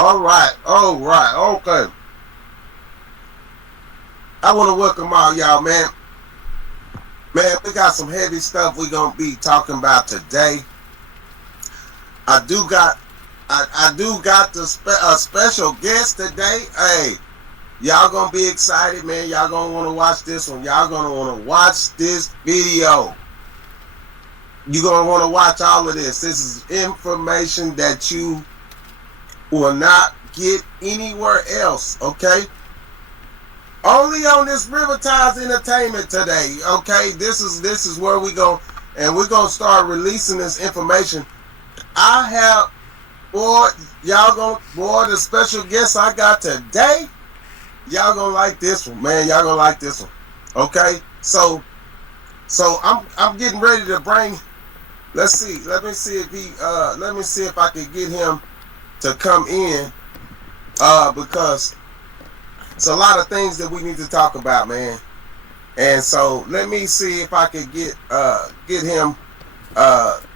All right, okay. I want to welcome all y'all, man. Man, we got some heavy stuff we gonna be talking about today. I do got, I do got a special guest today. Hey, y'all gonna be excited, man. Y'all gonna want to watch this one. Y'all gonna want to watch this video. You're gonna want to watch all of this. This is information that you will not get anywhere else. Okay. Only on this Rivaz Entertainment today, okay? This is where we go, and we're gonna start releasing this information. I have, boy, the special guest I got today. Y'all gonna like this one, man. Y'all gonna like this one, okay? So I'm getting ready to bring. Let's see. Let me see if he. Let me see if I can get him to come in. Because it's a lot of things that we need to talk about, man. And so let me see if I can get him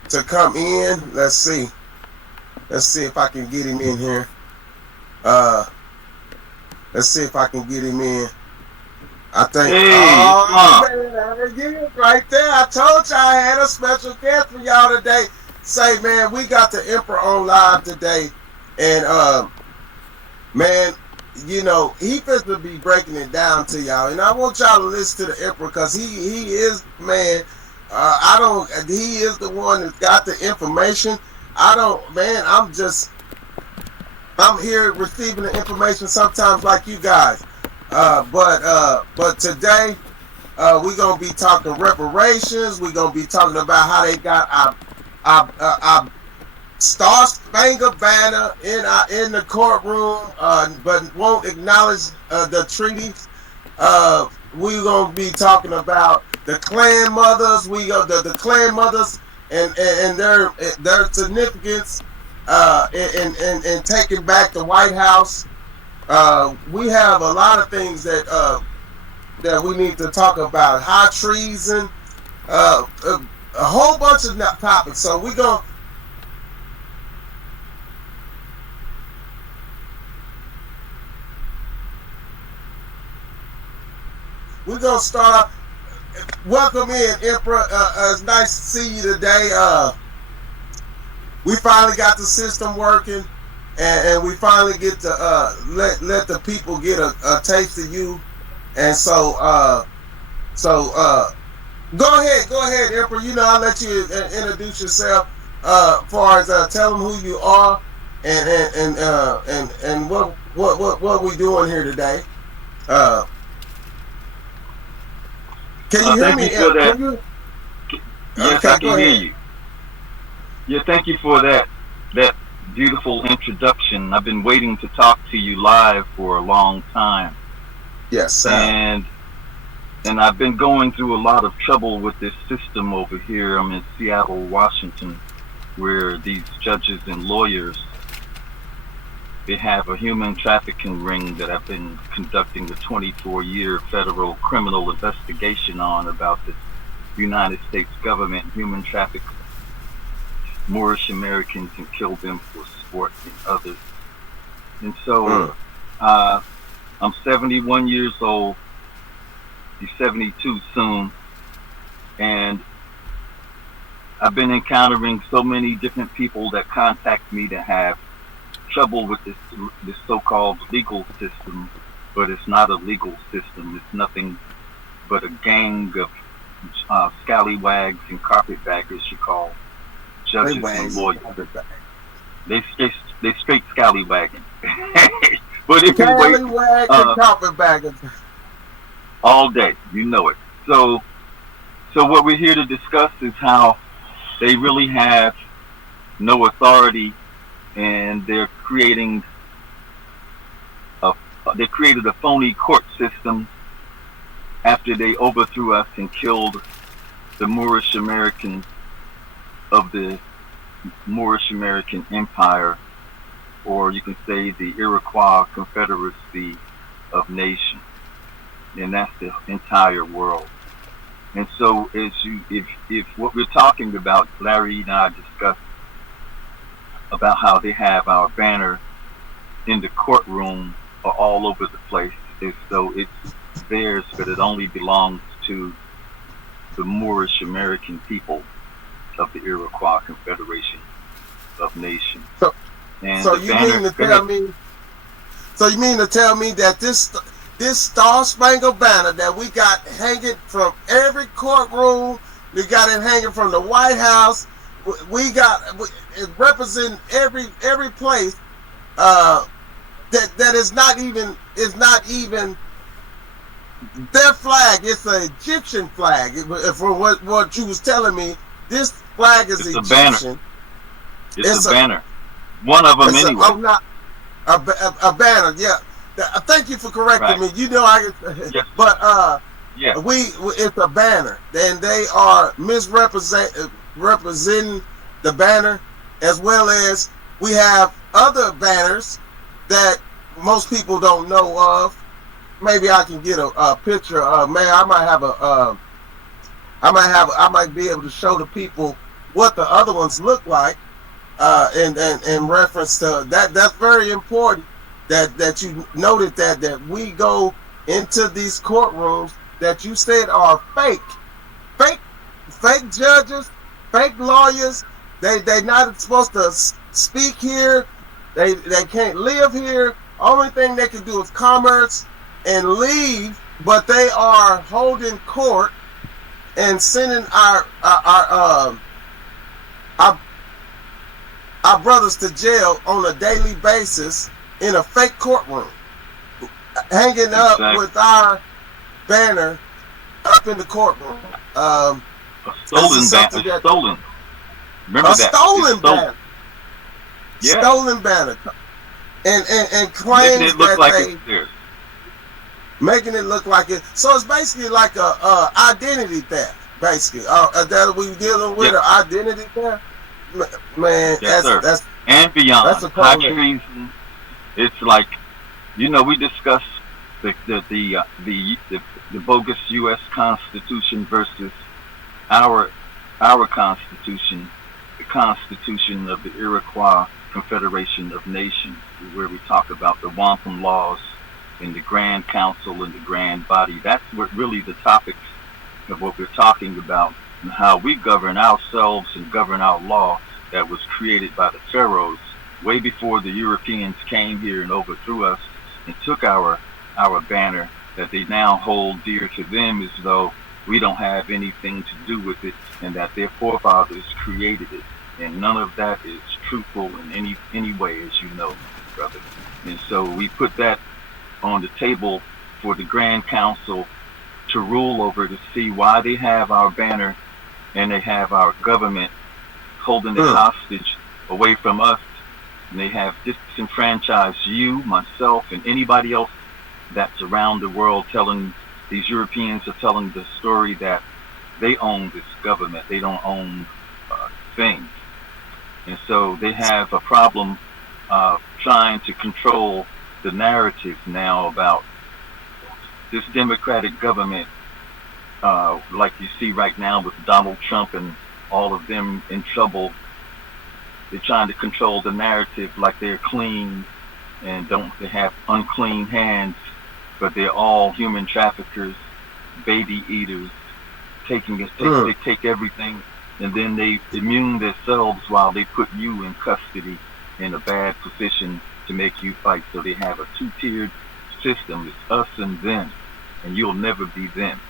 to come in. Let's see. Let's see if I can get him in here. Let's see if I can get him in. I think. Man, there it is right there. I told you I had a special guest for y'all today. Say, man, we got the Emperor on live today, and man, you know, he supposed to be breaking it down to y'all, and I want y'all to listen to the Emperor because he is, man. He is the one that's got the information. Man. I'm here receiving the information sometimes like you guys. But today, we're gonna be talking reparations. We're gonna be talking about how they got our Star Spangled Banner in the courtroom, but won't acknowledge the treaties. We're gonna be talking about the clan mothers. The clan mothers and their significance in taking back the White House. We have a lot of things that we need to talk about. High treason, a whole bunch of topics. So we're gonna start. Welcome in, Emperor. It's nice to see you today. We finally got the system working, and we finally get to let the people get a taste of you. And so go ahead, Emperor. You know, I'll let you introduce yourself. Far as tell them who you are, and what we doing here today. Can you hear Thank me? you for that. Yes, Okay, I go can hear ahead. you. Yeah, thank you for that beautiful introduction. I've been waiting to talk to you live for a long time, Yes, sir. and I've been going through a lot of trouble with this system over here. I'm in Seattle, Washington, where these judges and lawyers, they have a human trafficking ring that I've been conducting a 24-year federal criminal investigation on about the United States government human traffic Moorish Americans and kill them for sport and others. And so I'm 71 years old, be 72 soon, and I've been encountering so many different people that contact me that have trouble with this so-called legal system, but it's not a legal system. It's nothing but a gang of scallywags and carpetbaggers, you call judges and lawyers. They straight scallywagging. But anyway, Scallywag and carpetbaggers. all day, you know it. So what we're here to discuss is how they really have no authority, and they created a phony court system after they overthrew us and killed the Moorish Americans of the Moorish American Empire, or you can say the Iroquois Confederacy of Nations, and that's the entire world. And so, if what we're talking about, Larry and I discussed about how they have our banner in the courtroom are all over the place as though it's theirs, but it only belongs to the Moorish American people of the Iroquois Confederation of Nations. So, And so the you banner, mean to go tell ahead. me? So you mean to tell me that this Star Spangled Banner that we got hanging from every courtroom, we got it hanging from the White House, it representing every place. That is not even their flag. It's an Egyptian flag. From what you was telling me, this flag is It's a banner. Egyptian. It's a banner. One of them It's anyway. not a banner. Yeah. Thank you for correcting me. You know Yes. but Yes. it's a banner, and they are representing the banner, as well as we have other banners that most people don't know of. Maybe I can get a picture. Man, I might be able to show the people what the other ones look like. In reference to that, that's very important that you noted that we go into these courtrooms that you said are fake judges, fake lawyers. They not supposed to speak here. They can't live here. Only thing they can do is commerce and leave. But they are holding court and sending our brothers to jail on a daily basis in a fake courtroom, hanging up with our banner up in the courtroom. A stolen banner. Stolen. Remember a that? Stolen banner. Yeah. Stolen banner. And claims making it look that like it's theirs. Making it look like it. So it's basically like a identity theft. Basically, that we dealing with an identity theft. Man, yes, that's and beyond. That's a high treason. It's like, we discussed the bogus U.S. Constitution versus our Constitution, the Constitution of the Iroquois Confederation of Nations, where we talk about the wampum laws in the Grand Council and the Grand Body. That's what really the topics of what we're talking about, and how we govern ourselves and govern our law that was created by the pharaohs way before the Europeans came here and overthrew us and took our banner that they now hold dear to them, as though we don't have anything to do with it and that their forefathers created it. And none of that is truthful in any way, as you know, brother. And so we put that on the table for the Grand Council to rule over, to see why they have our banner and they have our government holding it hostage away from us, and they have disenfranchised you, myself, and anybody else that's around the world. These Europeans are telling the story that they own this government. They don't own things. And so they have a problem trying to control the narrative now about this democratic government, like you see right now with Donald Trump and all of them in trouble. They're trying to control the narrative like they're clean and they have unclean hands, but they're all human traffickers, baby eaters, they take everything, and then they immune themselves while they put you in custody in a bad position to make you fight. So they have a two-tiered system. It's us and them, and you'll never be them.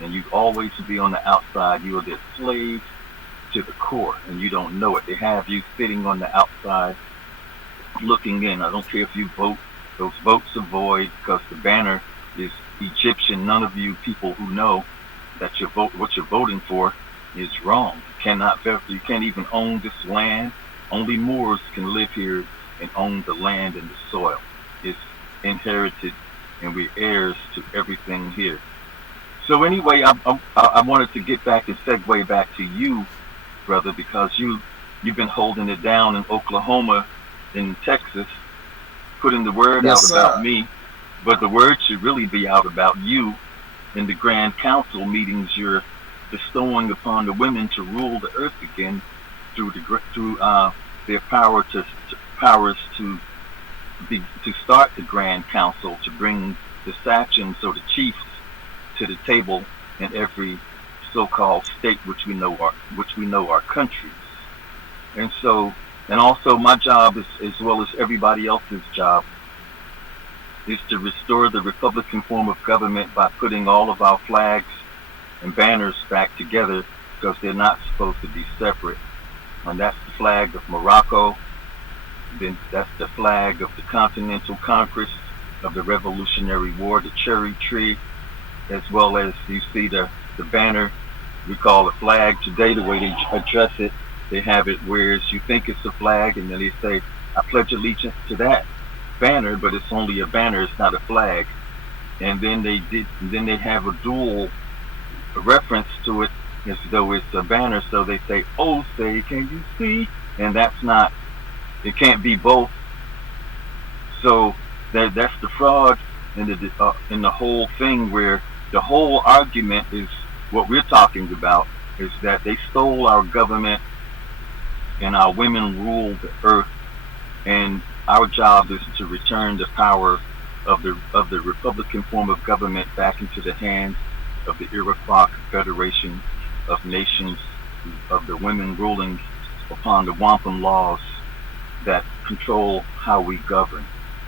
And you always be on the outside. You are their slave to the core, and you don't know it. They have you sitting on the outside looking in. I don't care if you vote. Those votes are void because the banner is Egyptian. None of you people who know that what you're voting for is wrong. You can't even own this land. Only Moors can live here and own the land and the soil. It's inherited, and we're heirs to everything here. So anyway, I wanted to get back and segue back to you, brother, because you've been holding it down in Oklahoma, in Texas, putting the word out about me, but the word should really be out about you in the Grand Council meetings you're bestowing upon the women to rule the earth again through their powers to to start the Grand Council, to bring the sachems or the chiefs to the table in every so-called state which we know are countries. And so, and also my job is, as well as everybody else's job, is to restore the Republican form of government by putting all of our flags and banners back together, because they're not supposed to be separate. And that's the flag of Morocco, then that's the flag of the Continental Congress of the Revolutionary War, the cherry tree, as well as you see the banner. We call it flag today, the way they address it. They have it whereas you think it's a flag, and then they say, I pledge allegiance to that banner, but it's only a banner, it's not a flag. And then they have a dual reference to it as though it's a banner, so they say, oh, say, can you see? And that's not, it can't be both. So that's the fraud in the whole thing, where the whole argument is what we're talking about, is that they stole our government and our women ruled the earth, and our job is to return the power of the Republican form of government back into the hands of the Iroquois Confederation of Nations, of the women ruling upon the wampum laws that control how we govern,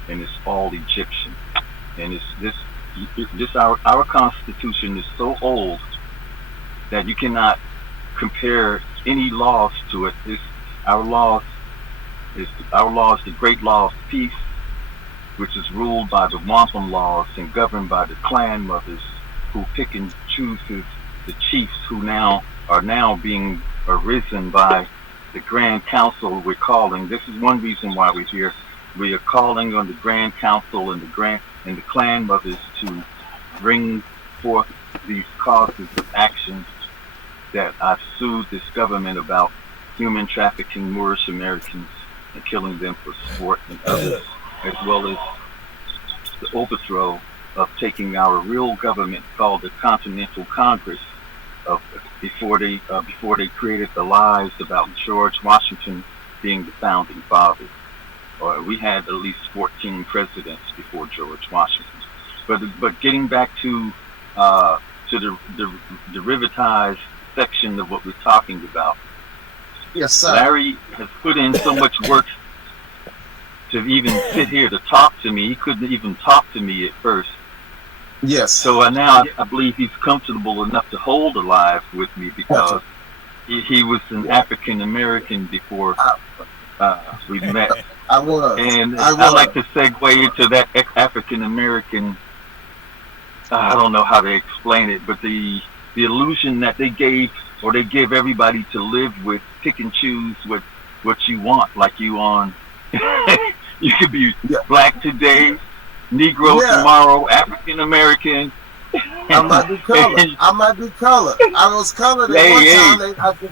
and it's all Egyptian. And it's this our Constitution is so old that you cannot compare any laws to it. Our laws, the great law of peace, which is ruled by the wampum laws and governed by the clan mothers, who pick and chooses the chiefs who are being arisen by the Grand Council. We're calling. This is one reason why we're here. We are calling on the Grand Council and the clan mothers to bring forth these causes of action that I've sued this government about: human trafficking Moorish Americans and killing them for sport, and others, as well as the overthrow of taking our real government called the Continental Congress before they created the lies about George Washington being the founding father. Or we had at least 14 presidents before George Washington. But getting back to the derivatized section of what we're talking about. Yes, sir. Larry has put in so much work to even sit here to talk to me. He couldn't even talk to me at first. Yes. So now I believe he's comfortable enough to hold alive with me, because he was an African American before we met. I was. And I like to segue into that African American. I don't know how to explain it, but the illusion that they give everybody to live with, pick and choose what you want, like you on. You could be black today, Negro tomorrow, African American. I might be colored. I was colored at one time.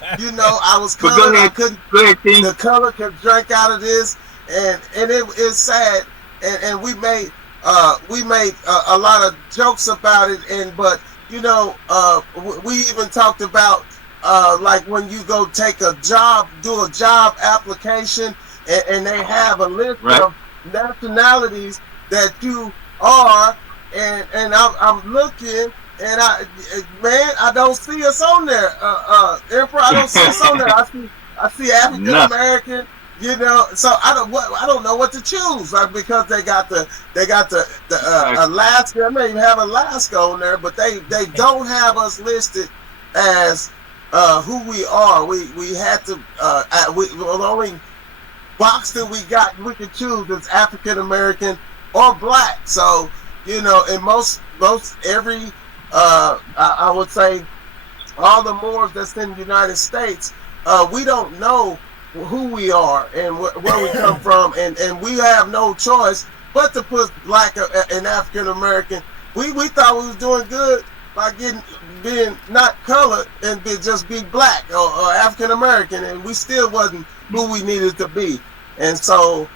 I was colored. I couldn't. The color could drink out of this, and it's sad. And we made a lot of jokes about it. But we even talked about like when you go take a job, do a job application, and they have a list of nationalities that you are, and I'm looking, and I don't see us on there, Emperor. I don't see us on there. I see African American. So I don't know what to choose, like, because they got the Alaska. They may even have Alaska on there, but they don't have us listed as who we are. We had to the only box that we could choose is African American or black. So in most every I would say all the Moors that's in the United States, we don't know who we are and where we come from, and we have no choice but to put black and African American. We thought we was doing good by being not colored and just be black or African American, and we still wasn't who we needed to be. And so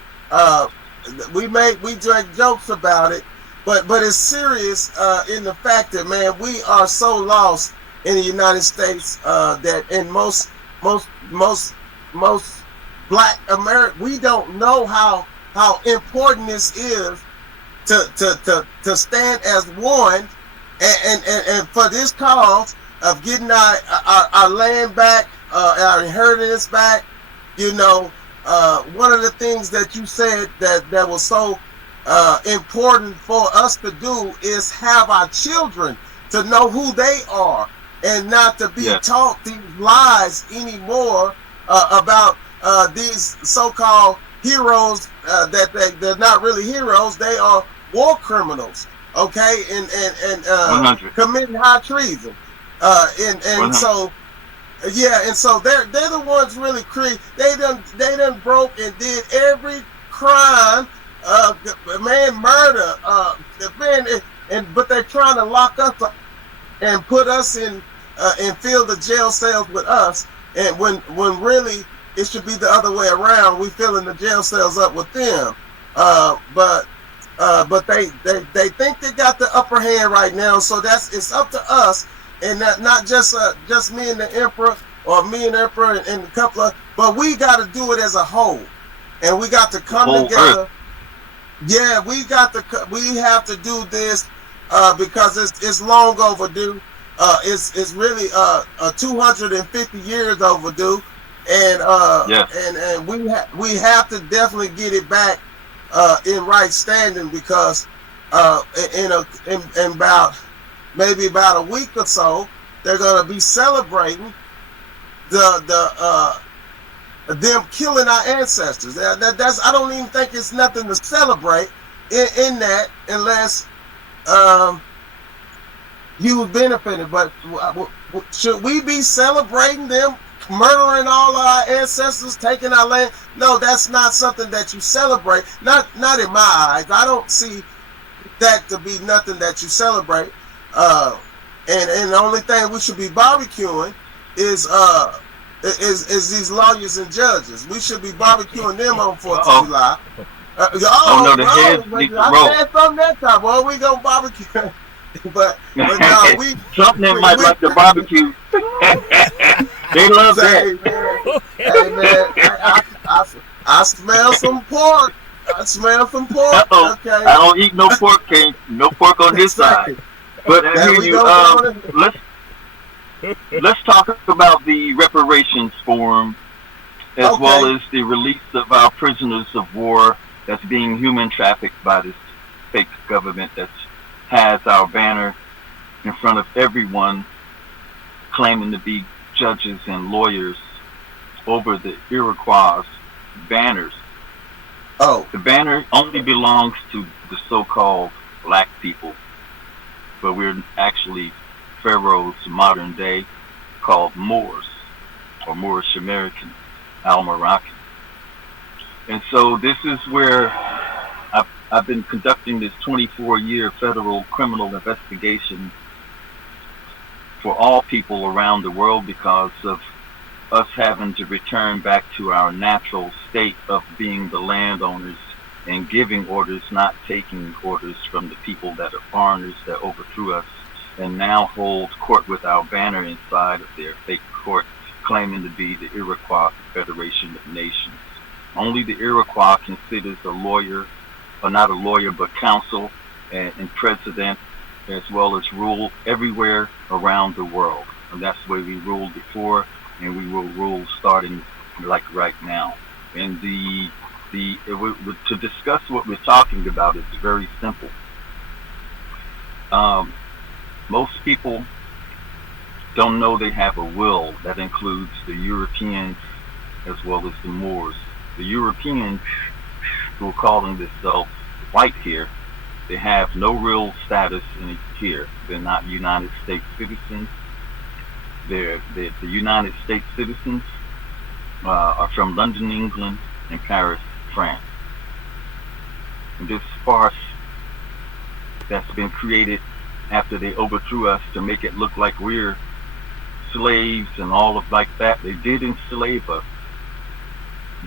we drank jokes about it, but it's serious in the fact that, man, we are so lost in the United States that in most black America, we don't know how how important this is to stand as one and for this cause of getting our land back, our inheritance back. You know, one of the things that you said that was so important for us to do is have our children to know who they are and not to be taught these lies anymore about these so-called heroes that they're not really heroes. They are war criminals, okay, and committing high treason, and so. Yeah, and so they're the ones really they done broke and did every crime, murder, but they're trying to lock us up and put us in and fill the jail cells with us, and when really it should be the other way around. We filling the jail cells up with them, but they think they got the upper hand right now. So it's up to us. And not just me and the emperor, or me and the emperor and a couple of, but we got to do it as a whole, and we got to come together. Yeah, we have to do this because it's long overdue. It's really 250 years overdue, and and we have to definitely get it back in right standing, because in maybe about a week or so, they're gonna be celebrating them killing our ancestors. That's I don't even think it's nothing to celebrate in that, unless you benefited. But should we be celebrating them murdering all our ancestors, taking our land? No, that's not something that you celebrate. Not in my eyes. I don't see that to be nothing that you celebrate. And the only thing we should be barbecuing is these lawyers and judges. We should be barbecuing them on 4th of July. No, the heads need to roll. I said something that time. Well, we gonna barbecue, but no, something might like the barbecue. They love that. Hey man, I smell some pork. I smell some pork. Okay. I don't eat no pork. No pork on this side. But I hear you. Let's talk about the reparations forum, as well as the release of our prisoners of war that's being human trafficked by this fake government that has our banner in front of everyone, claiming to be judges and lawyers over the Iroquois banners. The banner only belongs to the so-called black people, but we're actually Pharaoh's modern day, called Moors, or Moorish American, Al-Moroccan. And so this is where I've been conducting this 24-year federal criminal investigation for all people around the world, because of us having to return back to our natural state of being the landowners and giving orders, not taking orders from the people that are foreigners that overthrew us and now hold court with our banner inside of their fake court, claiming to be the Iroquois Confederation of Nations. Only the Iroquois considers a lawyer, or not a lawyer, but counsel and president, as well as rule everywhere around the world. And that's the way we ruled before, and we will rule starting like right now. And to discuss what we're talking about is very simple. Most people don't know they have a will that includes the Europeans as well as the Moors. The Europeans, who are calling themselves white here, they have no real status in here. They're not United States citizens. The United States citizens are from London, England, and Paris, France. And this farce that's been created after they overthrew us to make it look like we're slaves and all of like that. They did enslave us,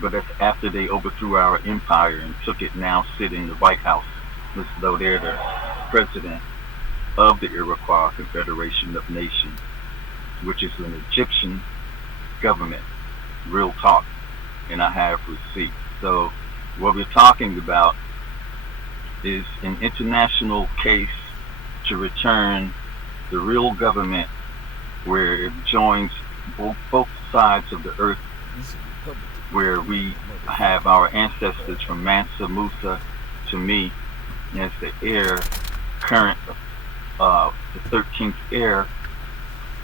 but that's after they overthrew our empire and took it, now sit in the White House as though they're the president of the Iroquois Confederation of Nations, which is an Egyptian government, real talk, and I have receipts. So What we're talking about is an international case to return the real government where it joins both sides of the earth, where we have our ancestors from Mansa Musa to me as the heir current, the 13th heir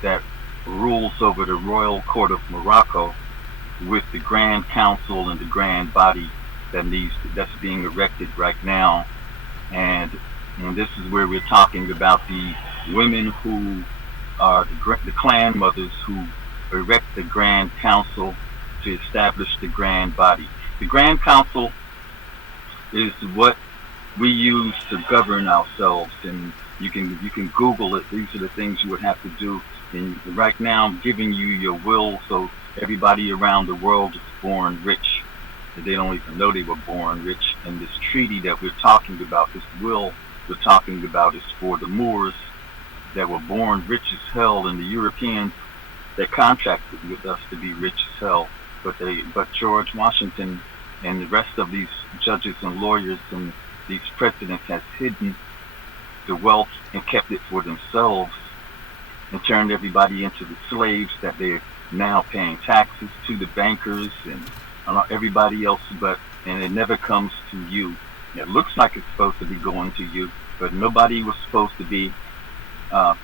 that rules over the royal court of Morocco, with the Grand Council and the Grand Body that's being erected right now. And this is where we're talking about the women who are the clan mothers who erect the Grand Council to establish the Grand Body. The Grand Council is what we use to govern ourselves, and you can Google it. These are the things you would have to do. And right now, I'm giving you your will, so everybody around the world is born rich. They don't even know they were born rich. And this treaty that we're talking about, this will we're talking about, is for the Moors that were born rich as hell, and the Europeans that contracted with us to be rich as hell. But George Washington and the rest of these judges and lawyers and these presidents has hidden the wealth and kept it for themselves, and turned everybody into the slaves that they're now paying taxes to, the bankers and everybody else. And it never comes to you. It looks like it's supposed to be going to you, but nobody was supposed to be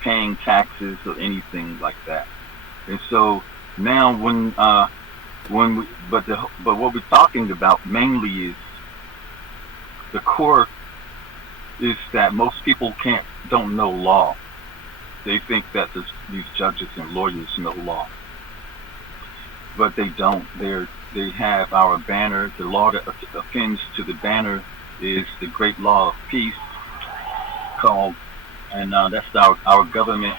paying taxes or anything like that. And so now but what we're talking about mainly is the core is that most people don't know law. They think that these judges and lawyers know law, but they don't. They have our banner. The law that appends to the banner is the Great Law of Peace, and that's our government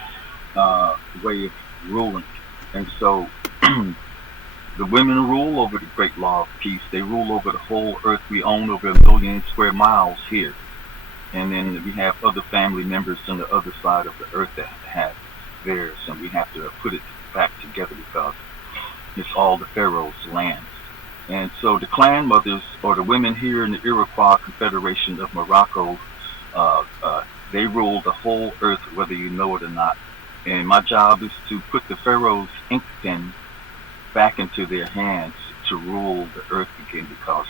way of ruling. And so the women rule over the Great Law of Peace. They rule over the whole earth. We own over 1 million square miles here. And then we have other family members on the other side of the earth that have theirs, and we have to put it back together because it's all the Pharaoh's lands. And so the clan mothers, or the women here in the Iroquois Confederation of Morocco, they rule the whole earth, whether you know it or not. And my job is to put the Pharaoh's ink pen back into their hands to rule the earth again, because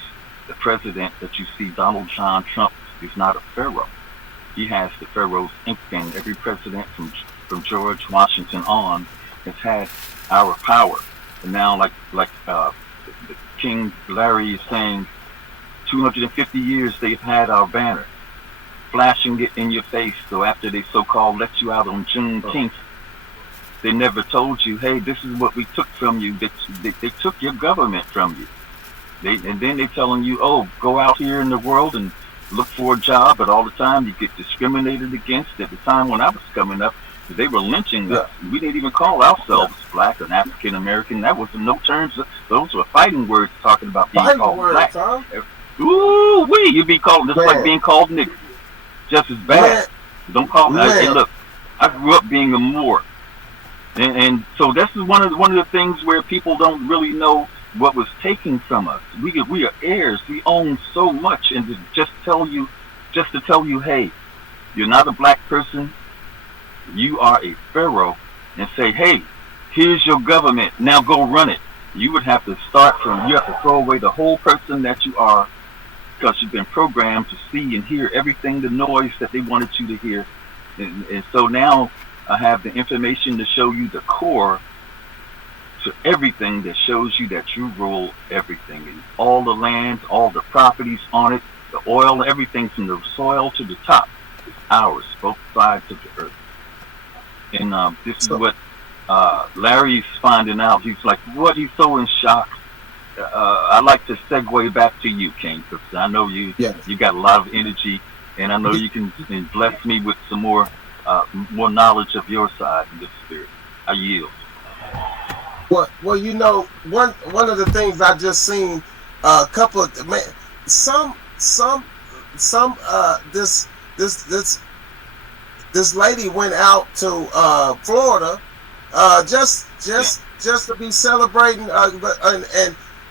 the president that you see, Donald John Trump, is not a pharaoh. He has the Pharaoh's ink pen. Every president from George Washington on has had our power. And now, like King Larry is saying, 250 years they've had our banner, flashing it in your face. So after they so-called let you out on Juneteenth, they never told you, hey, this is what we took from you. They took your government from you. And then they're telling you, oh, go out here in the world and look for a job, but all the time you get discriminated against. At the time when I was coming up, they were lynching us. We didn't even call ourselves black and African American. That wasn't no terms. Those were fighting words talking about being called black. Huh? Ooh, you'd be called just like being called nigger, just as bad. Don't call me. Hey, look, I grew up being a Moor, and so this is one of the things where people don't really know what was taken from us. We are heirs. We own so much, and to tell you, hey, you're not a black person. You are a pharaoh, and say, hey, here's your government. Now go run it. You would have to you have to throw away the whole person that you are, because you've been programmed to see and hear everything, the noise that they wanted you to hear. And so now I have the information to show you the core to everything that shows you that you rule everything. And all the lands, all the properties on it, the oil, everything from the soil to the top is ours, both sides of the earth. And this is what Larry's finding out. He's like, what? He's so in shock. I'd like to segue back to you, King, because I know you got a lot of energy, and I know you can bless me with some more knowledge of your side in this spirit. I yield. Well, you know, one of the things I just seen a couple of this lady went out to Florida just to be celebrating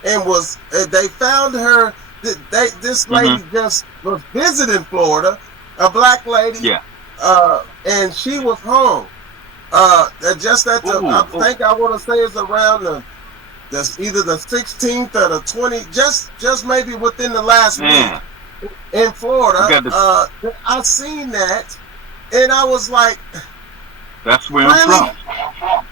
and was they found her this lady just was visiting Florida, a black lady, Yeah. and she was home. Just at the, I think I want to say it's around that's either the 16th or the 20th, just maybe within the last week in Florida. I seen that, and I was like, that's where really? I'm from.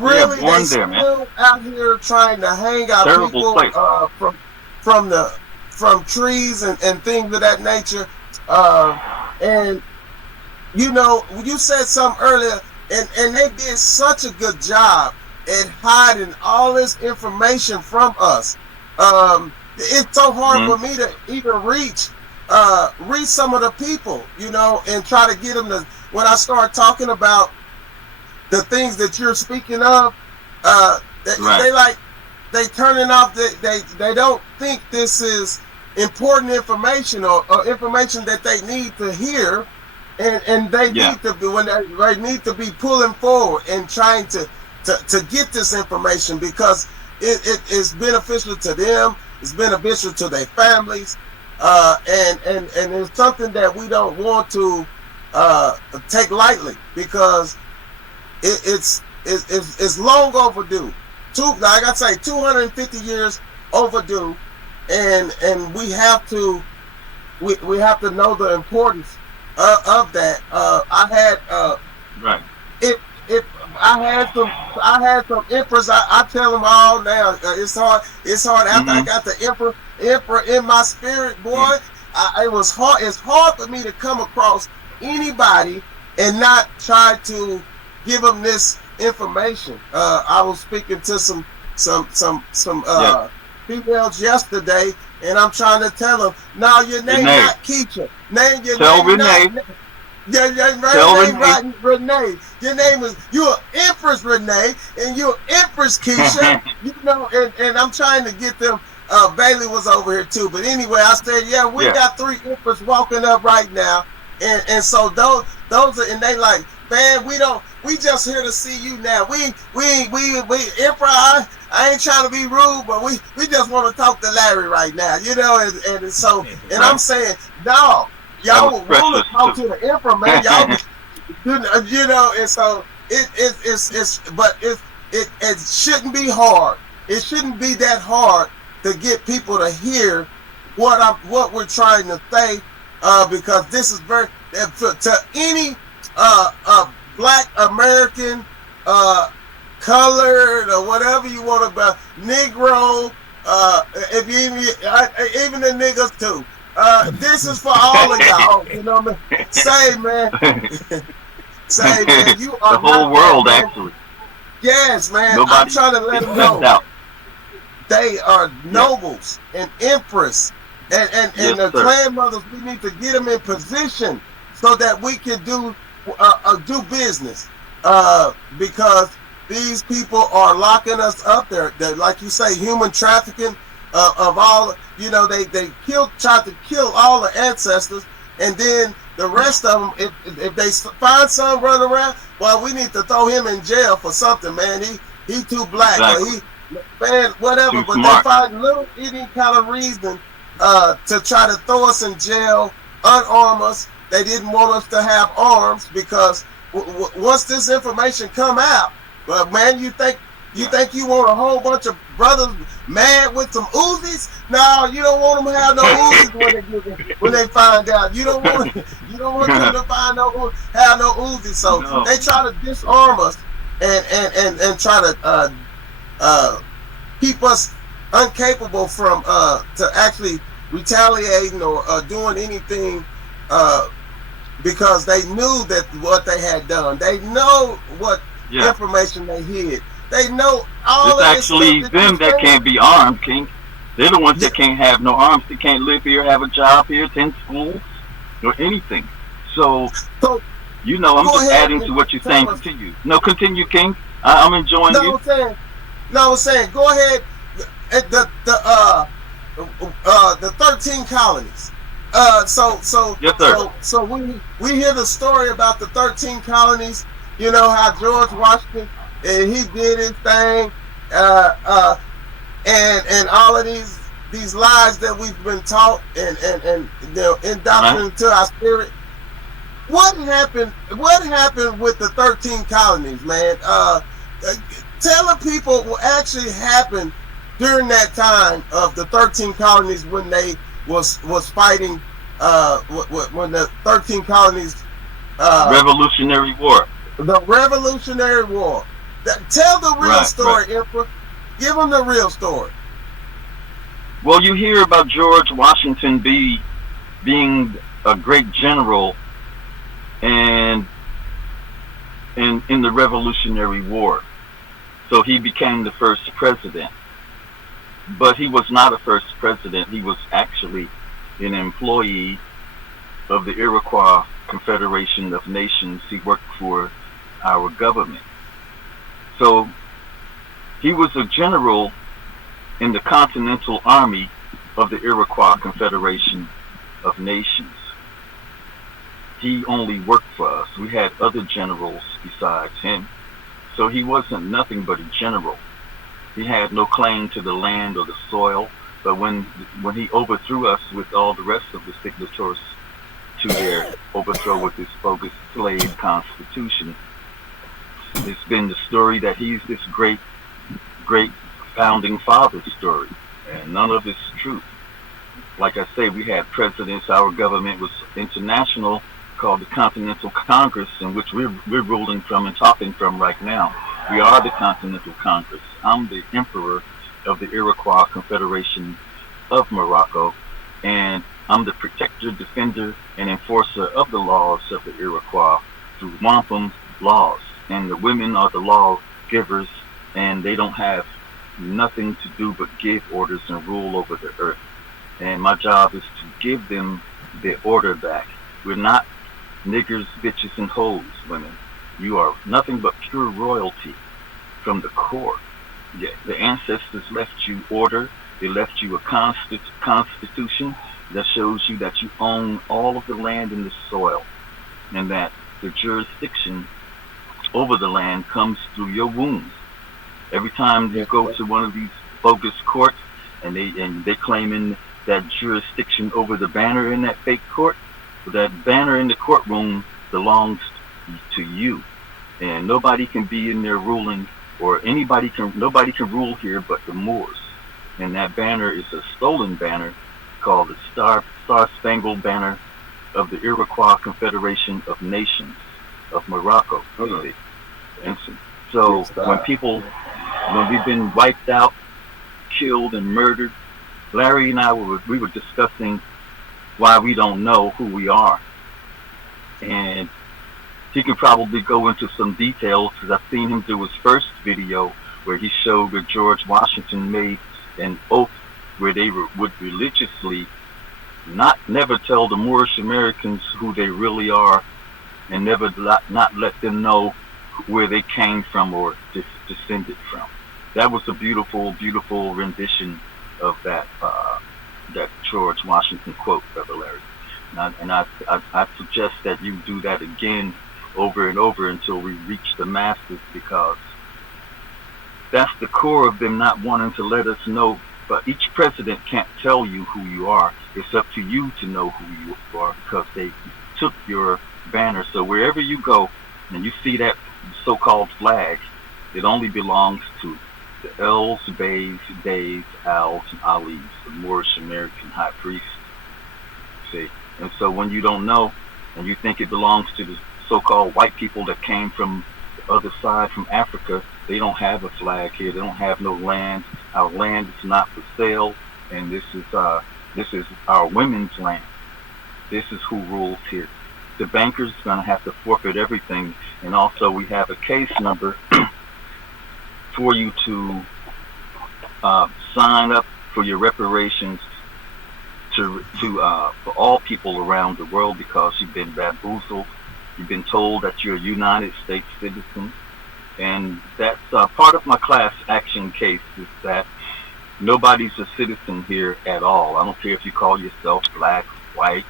Really, yeah, they still out here trying to hang out Terrible people from trees and things of that nature. And you know, you said something earlier, and they did such a good job at hiding all this information from us. It's so hard for me to even reach some of the people, you know, and try to get them to, when I start talking about the things that you're speaking of, they turning off. They don't think this is important information or information that they need to hear, and they need to be they need to be pulling forward and trying to get this information, because it is beneficial to them. It's beneficial to their families, and it's something that we don't want to take lightly, because it's long overdue. Like I say, 250 years overdue, and we have to know the importance of that. I had if I had some emperors. I tell them all now. It's hard after I got the emperor in my spirit, boy. It was hard. It's hard for me to come across anybody and not try to give them this information. I was speaking to some females yesterday, and I'm trying to tell them, no, your name not Keisha. Tell Renee. Renee. Your name is, you're Empress Renee, and you're Empress Keisha. You know, and I'm trying to get them. Bailey was over here too, but anyway, I said, we got 3 Empress walking up right now, and so those are, and they like, man, we just here to see you now. We Emperor, I ain't trying to be rude, but we just want to talk to Larry right now, you know, and so, and I'm saying, no, y'all want to talk to the Emperor, man, y'all, you know, and so it shouldn't be hard. It shouldn't be that hard to get people to hear what we're trying to say, because this is very, to any Black American, colored, or whatever you want to be, Negro, if you even the niggas too. This is for all of y'all. You know what I mean? Say, man, you are the whole world, man. Actually. Yes, man. I'm trying to let them know they are nobles and empress, and the clan mothers. We need to get them in position so that we can do business, because these people are locking us up there. Like you say, human trafficking of all. You know, they tried to kill all the ancestors, and then the rest of them, if they find some running around, well, we need to throw him in jail for something, man. He too black, or man, whatever. But they find any kind of reason to try to throw us in jail, unarm us. They didn't want us to have arms, because once this information come out, but man, you think you want a whole bunch of brothers mad with some Uzis? No, you don't want them to have no Uzis when they find out. You don't want them to have no Uzis. So they try to disarm us and try to keep us incapable from to actually retaliating or doing anything. Because they knew that what they had done. They know what information they hid. They know all. It's actually them that can't be armed, King. They're the ones that can't have no arms. They can't live here, have a job here, attend schools, or anything. So you know, I'm just adding to what you're saying. Continue. No, continue, King. I'm enjoying you. I'm saying, go ahead. The 13 colonies. So we hear the story about the 13 colonies. You know how George Washington, and he did his thing, and all of these these lies that we've been taught and they're indoctrinated to our spirit. What happened with the 13 colonies, man? Tell the people what actually happened during that time of the 13 colonies when they was fighting when the 13 colonies Revolutionary War. The Revolutionary War. Tell the real story, Emperor. Give them the real story. Well, you hear about George Washington being a great general and in the Revolutionary War. So he became the first president. But he was not a first president. He was actually an employee of the Iroquois Confederation of Nations. He worked for our government. So he was a general in the Continental Army of the Iroquois Confederation of Nations. He only worked for us. We had other generals besides him. So he wasn't nothing but a general. He had no claim to the land or the soil, but when he overthrew us with all the rest of the signatories to their overthrow with this bogus slave constitution, it's been the story that he's this great founding father story, and none of it's true. Like I say, we had presidents. Our government was international, called the Continental Congress, in which we're ruling from and talking from right now. We are the Continental Congress. I'm the Emperor of the Iroquois Confederation of Morocco, and I'm the protector, defender, and enforcer of the laws of the Iroquois through wampum laws. And the women are the law givers, and they don't have nothing to do but give orders and rule over the earth. And my job is to give them their order back. We're not niggers, bitches, and hoes, women. You are nothing but pure royalty from the core. Yeah, the ancestors left you order. They left you a constitution that shows you that you own all of the land and the soil, and that the jurisdiction over the land comes through your wombs. Every time you go to one of these bogus courts and they claiming that jurisdiction over the banner in that fake court, that banner in the courtroom belongs to you, and nobody can be in there ruling, or nobody can rule here but the Moors. And that banner is a stolen banner called the Star-Spangled Banner of the Iroquois Confederation of Nations of Morocco. And so when we've been wiped out, killed, and murdered, Larry and I we were discussing why we don't know who we are. And he can probably go into some details, because I've seen him do his first video where he showed where George Washington made an oath where they would religiously never tell the Moorish Americans who they really are, and not let them know where they came from or descended from. That was a beautiful, beautiful rendition of that George Washington quote, Brother Larry. And I suggest that you do that again over and over until we reach the masses, because that's the core of them not wanting to let us know. But each president can't tell you who you are. It's up to you to know who you are, because they took your banner. So wherever you go and you see that so-called flag, it only belongs to the Els, Bays, Days, Als, and Alis, the Moorish American high priest. See? And so when you don't know, and you think it belongs to the so-called white people that came from the other side, from Africa, they don't have a flag here. They don't have no land. Our land is not for sale, and this is our women's land. This is who rules here. The bankers are going to have to forfeit everything, and also we have a case number for you to sign up for your reparations for all people around the world, because you've been bamboozled. You've been told that you're a United States citizen. And that's part of my class action case, is that nobody's a citizen here at all. I don't care if you call yourself black, white,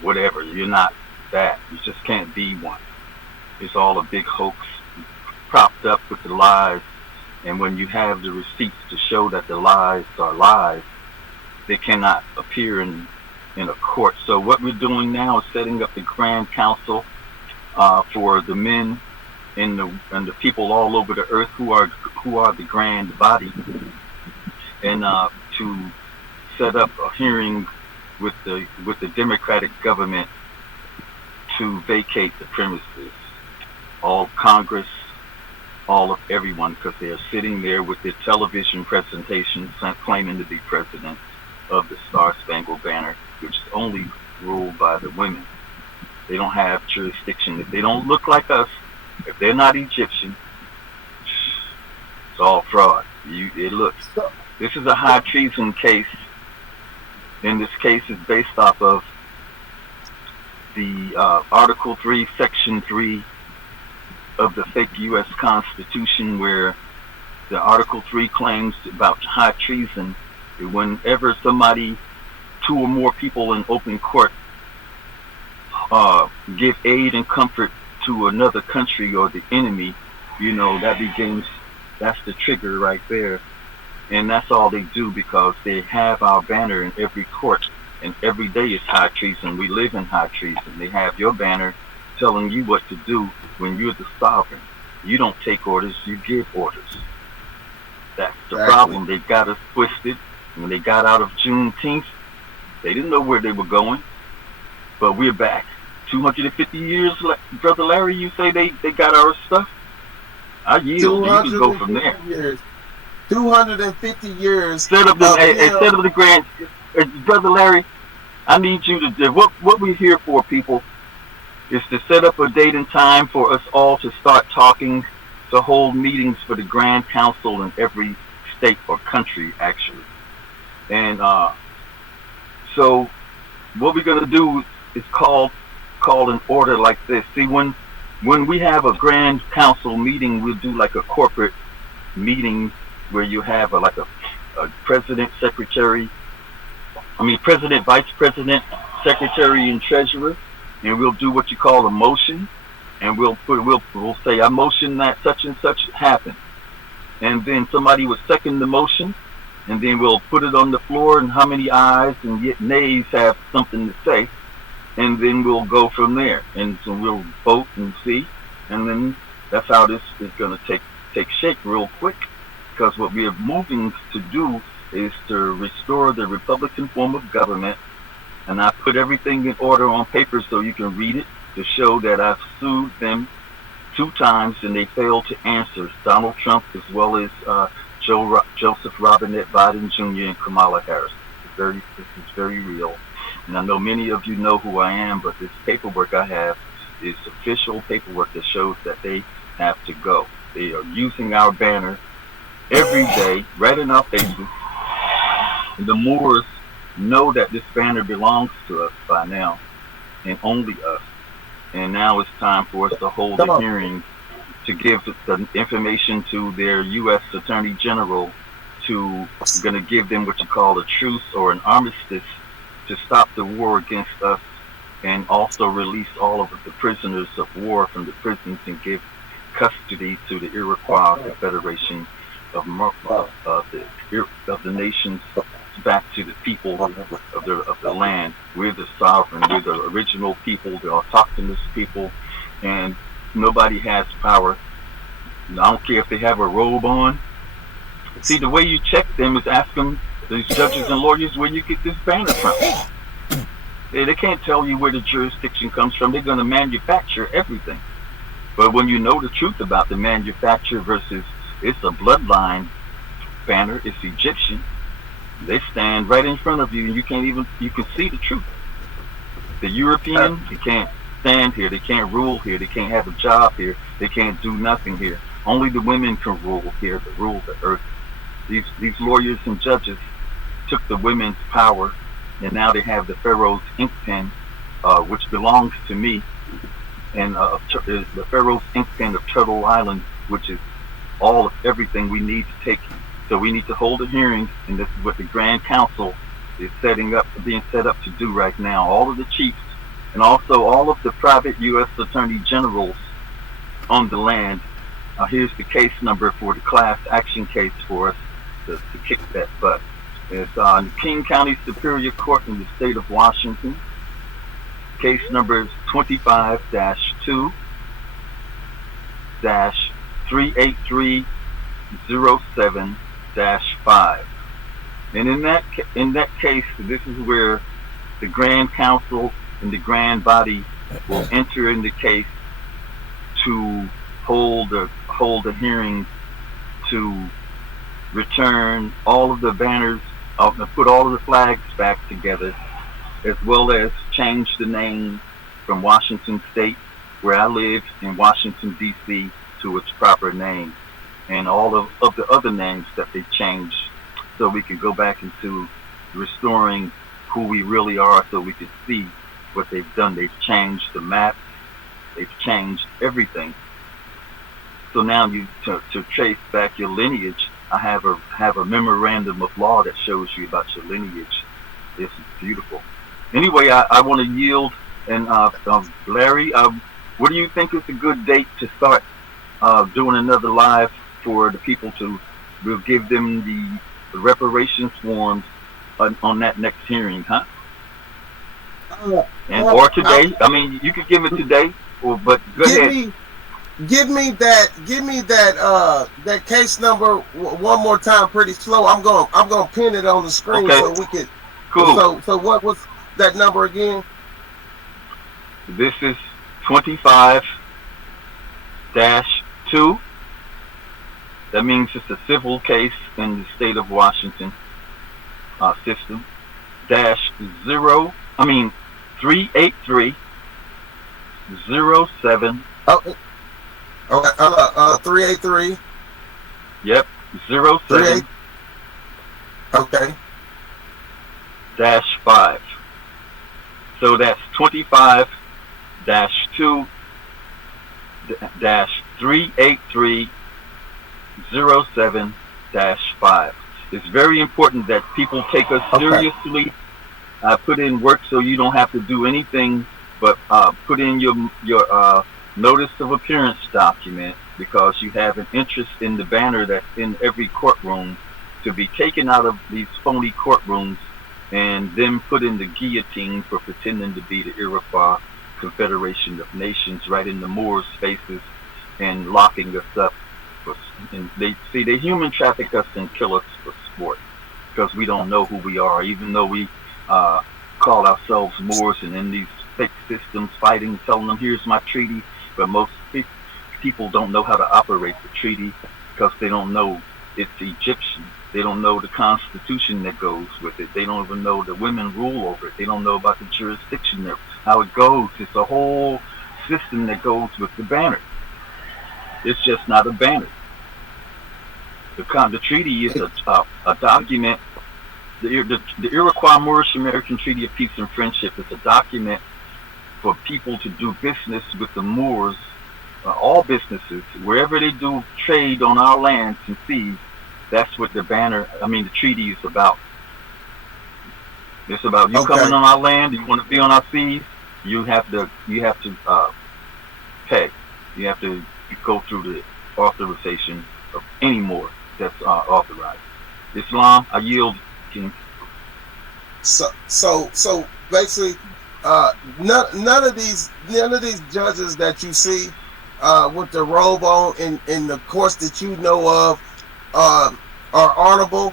whatever. You're not that. You just can't be one. It's all a big hoax propped up with the lies. And when you have the receipts to show that the lies are lies, they cannot appear in a court. So what we're doing now is setting up the Grand Council for the men and the people all over the earth who are the grand body, and to set up a hearing with the Democratic government to vacate the premises, all Congress, all of everyone, because they are sitting there with their television presentations claiming to be president of the Star Spangled Banner, which is only ruled by the women. They don't have jurisdiction. If they don't look like us, if they're not Egyptian, it's all fraud. It looks. This is a high treason case, and this case is based off of the Article 3, Section 3 of the fake U.S. Constitution, where the Article 3 claims about high treason. Whenever somebody, two or more people in open court, give aid and comfort to another country or the enemy, that's the trigger right there. And that's all they do, because they have our banner in every court, and every day is high treason. We live in high treason. They have your banner telling you what to do when you're the sovereign. You don't take orders, you give orders. That's the problem. They got us twisted. When they got out of Juneteenth, they didn't know where they were going, but we're back. 250 years, Brother Larry, you say they got our stuff? I yield. You can go from there. 250 years. Instead of the grand, Brother Larry, I need you to do what we're here for, people, is to set up a date and time for us all to start talking, to hold meetings for the Grand Council in every state or country, actually. And so what we're going to do is call an order like this. See, when we have a Grand Council meeting, we'll do like a corporate meeting where you have a president, vice president, secretary, and treasurer, and we'll do what you call a motion, and we'll say, I motion that such and such happen, and then somebody would second the motion, and then we'll put it on the floor, and how many ayes and yet nays have something to say, and then we'll go from there, and so we'll vote and see, and then that's how this is going to take shape real quick. Because what we are moving to do is to restore the Republican form of government, and I put everything in order on paper so you can read it, to show that I've sued them 2 times and they failed to answer. Donald Trump, as well as Joseph Robinette Biden Jr. and Kamala Harris. This is very real, and I know many of you know who I am, but this paperwork I have is official paperwork that shows that they have to go. They are using our banner every day, right in our faces. And the Moors know that this banner belongs to us by now, and only us. And now it's time for us to hold a hearing to give the information to their U.S. Attorney General, going to give them what you call a truce or an armistice to stop the war against us, and also release all of the prisoners of war from the prisons and give custody to the Iroquois Confederation of the nations back to the people of the land. We're the sovereign. We're the original people, the autochthonous people, and nobody has power. I don't care if they have a robe on. See, the way you check them is ask them, these judges and lawyers, where you get this banner from. They can't tell you where the jurisdiction comes from. They're going to manufacture everything. But when you know the truth about the manufacture versus it's a bloodline banner, it's Egyptian, they stand right in front of you and you can see the truth. The European, they can't stand here, they can't rule here, they can't have a job here, they can't do nothing here. Only the women can rule here, to rule the earth. These lawyers and judges took the women's power, and now they have the Pharaoh's ink pen, which belongs to me, and the Pharaoh's ink pen of Turtle Island, which is all of everything we need to take. So we need to hold a hearing, and this is what the Grand Council is being set up to do right now. All of the chiefs, and also all of the private U.S. Attorney Generals on the land. Here's the case number for the class action case for us to kick that butt. It's King County Superior Court in the state of Washington. Case number is 25-2-38307-5. And in that case, this is where the Grand Council and the Grand Body will enter in the case to hold a hearing to return all of the banners, put all of the flags back together, as well as change the name from Washington State, where I live, in Washington, D.C., to its proper name, and all of the other names that they changed, so we can go back into restoring who we really are, so we can see what they've done. They've changed the map. They've changed everything. So now to trace back your lineage, I have a memorandum of law that shows you about your lineage. This is beautiful. Anyway, I want to yield. And Larry, what do you think is a good date to start doing another live for the people to? We'll give them the reparations forms on that next hearing, huh? Or today. I mean, you could give it today, but go ahead. Give me that case number one more time, pretty slow. I'm gonna pin it on the screen, okay, so we could. Cool. So what was that number again? This is 25-2. That means it's a civil case in the state of Washington system. -0. 383-07. Oh, 383. Yep. 07. Okay. -5. So that's 25-2-383-07-5. It's very important that people take us seriously. Put in work so you don't have to do anything but put in your notice of appearance document, because you have an interest in the banner that's in every courtroom to be taken out of these phony courtrooms and then put in the guillotine for pretending to be the Iroquois Confederation of Nations right in the Moors' faces and locking us up. And they human traffic us and kill us for sport, because we don't know who we are, even though we call ourselves Moors and in these fake systems fighting, telling them, here's my treaty. But most people don't know how to operate the treaty, because they don't know it's Egyptian. They don't know the constitution that goes with it. They don't even know the women rule over it. They don't know about the jurisdiction there, how it goes. It's a whole system that goes with the banner. It's just not a banner. The treaty is a document. The Iroquois Moorish American Treaty of Peace and Friendship is a document for people to do business with the Moors, all businesses, wherever they do trade on our lands and seas. That's what the treaty is about. It's about you coming on our land. You want to be on our seas. You have to pay. You have to go through the authorization of any more that's authorized. Islam, I yield, King. So basically, none of these judges that you see with the robe on in the courts that you know of are honorable.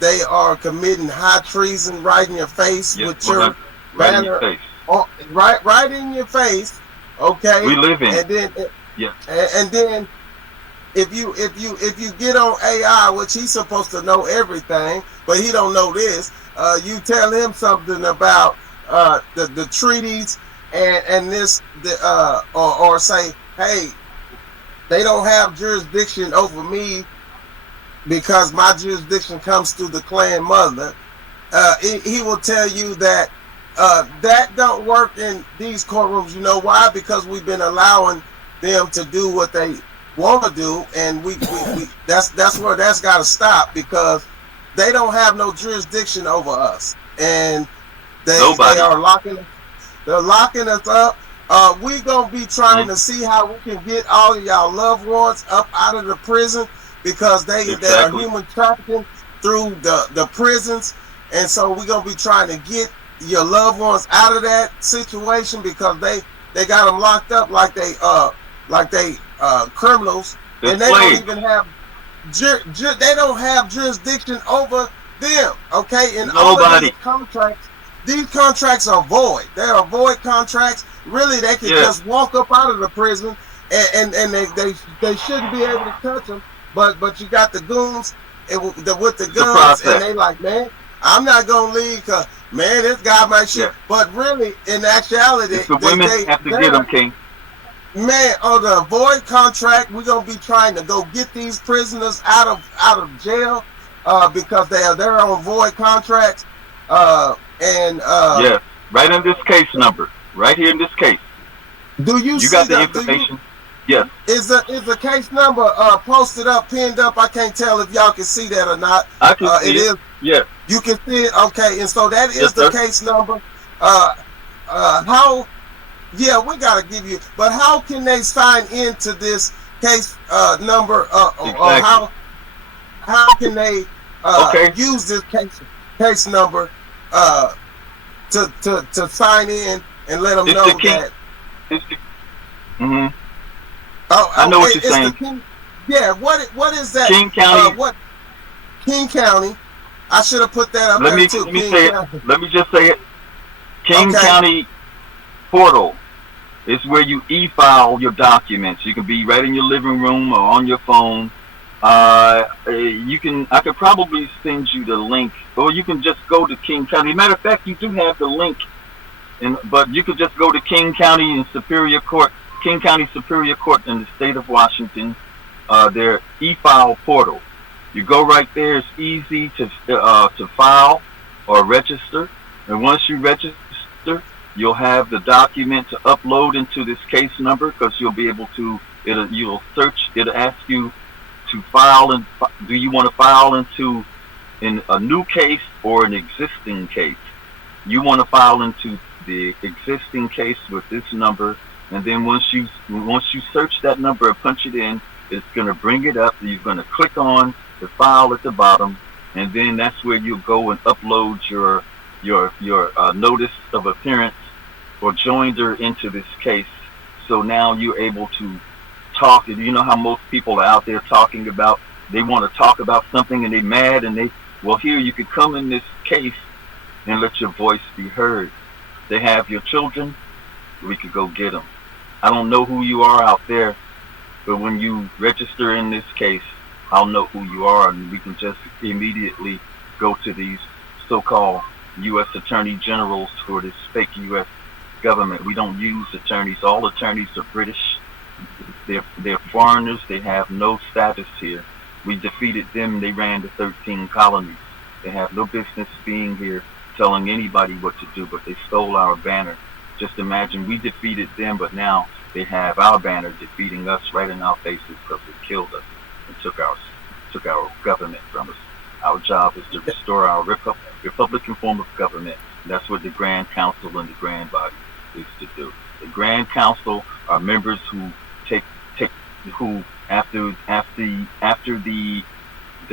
They are committing high treason right in your face, with your banner, in your face. Right in your face. Okay. We live in. And then yeah. And then if you get on AI, which he's supposed to know everything, but he don't know this, you tell him something about the treaties and this or say, hey, they don't have jurisdiction over me because my jurisdiction comes through the clan mother. He will tell you that that don't work in these courtrooms. You know why? Because we've been allowing them to do what they want to do, and we that's where that's got to stop, because they don't have no jurisdiction over us, and they are locking us up. We gonna be trying to see how we can get all of y'all loved ones up out of the prison, because they are human trafficking through the prisons, and so we're gonna be trying to get your loved ones out of that situation because they got them locked up like they criminals, and they don't even have they don't have jurisdiction over them. Okay, and all of these contracts are void. They are void contracts. Really, they can just walk up out of the prison, and they shouldn't be able to touch them. But you got the goons with the guns, and they like, man, I'm not gonna leave because man, this guy might shit. Yeah. But really, in actuality, the women have to get them, King. Man, on the void contract, we're gonna be trying to go get these prisoners out of jail because they're on void contracts. Yes, right in this case number, right here in this case. Do you see got the information? Yes. Is the case number posted up, pinned up? I can't tell if y'all can see that or not. I can see it. Is. Yes. You can see it. Okay, and so that is the case number. How? Yeah, we gotta give you. But how can they sign into this case number? Exactly. Or how can they use this case number to sign in and let them know that? I know what you're saying. What is that? King County. King County. I should have put that up there too. Let me just say it. King County portal is where you e-file your documents. You can be right in your living room or on your phone. I could probably send you the link, or you can just go to King County. Matter of fact, you do have the link, but you could just go to King County and King County Superior Court in the state of Washington, their e-file portal. You go right there. It's easy to file or register, and once you register, you'll have the document to upload into this case number because you'll be able to. You'll search. It'll ask you to file, and do you want to file into a new case or an existing case? You want to file into the existing case with this number. And then once you search that number and punch it in, it's going to bring it up. You're going to click on the file at the bottom, and then that's where you go and upload your notice of appearance or joinder into this case. So now you're able to talk. And you know how most people are out there talking about, they want to talk about something and they're mad, and here you could come in this case and let your voice be heard. They have your children, we could go get them. I don't know who you are out there, but when you register in this case, I'll know who you are, and we can just immediately go to these so-called U.S. Attorney Generals for this fake U.S. government. We don't use attorneys. All attorneys are British. They're foreigners. They have no status here. We defeated them. They ran the 13 colonies. They have no business being here telling anybody what to do, but they stole our banner. Just imagine, we defeated them, but now they have our banner defeating us right in our faces because they killed us and took our government from us. Our job is to restore our Republican form of government. That's what the Grand Council and the Grand Body is to do. The Grand Council are members who after the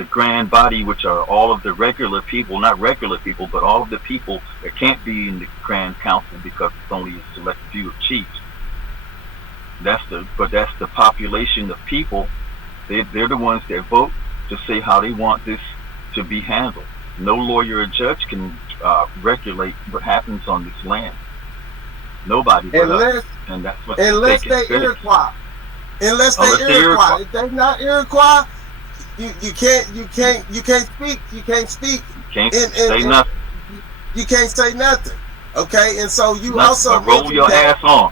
Grand Body, which are all of the regular people, not regular people, but all of the people that can't be in the Grand Council because it's only a select few of chiefs. That's the population of people. They're the ones that vote to say how they want this to be handled. No lawyer or judge can regulate what happens on this land. Nobody but us. And that's what unless they Iroquois. Unless they Iroquois. If they're not Iroquois, you can't speak. You can't speak. You can't say nothing. You can't say nothing. Okay, and so you nothing, also roll your ass on.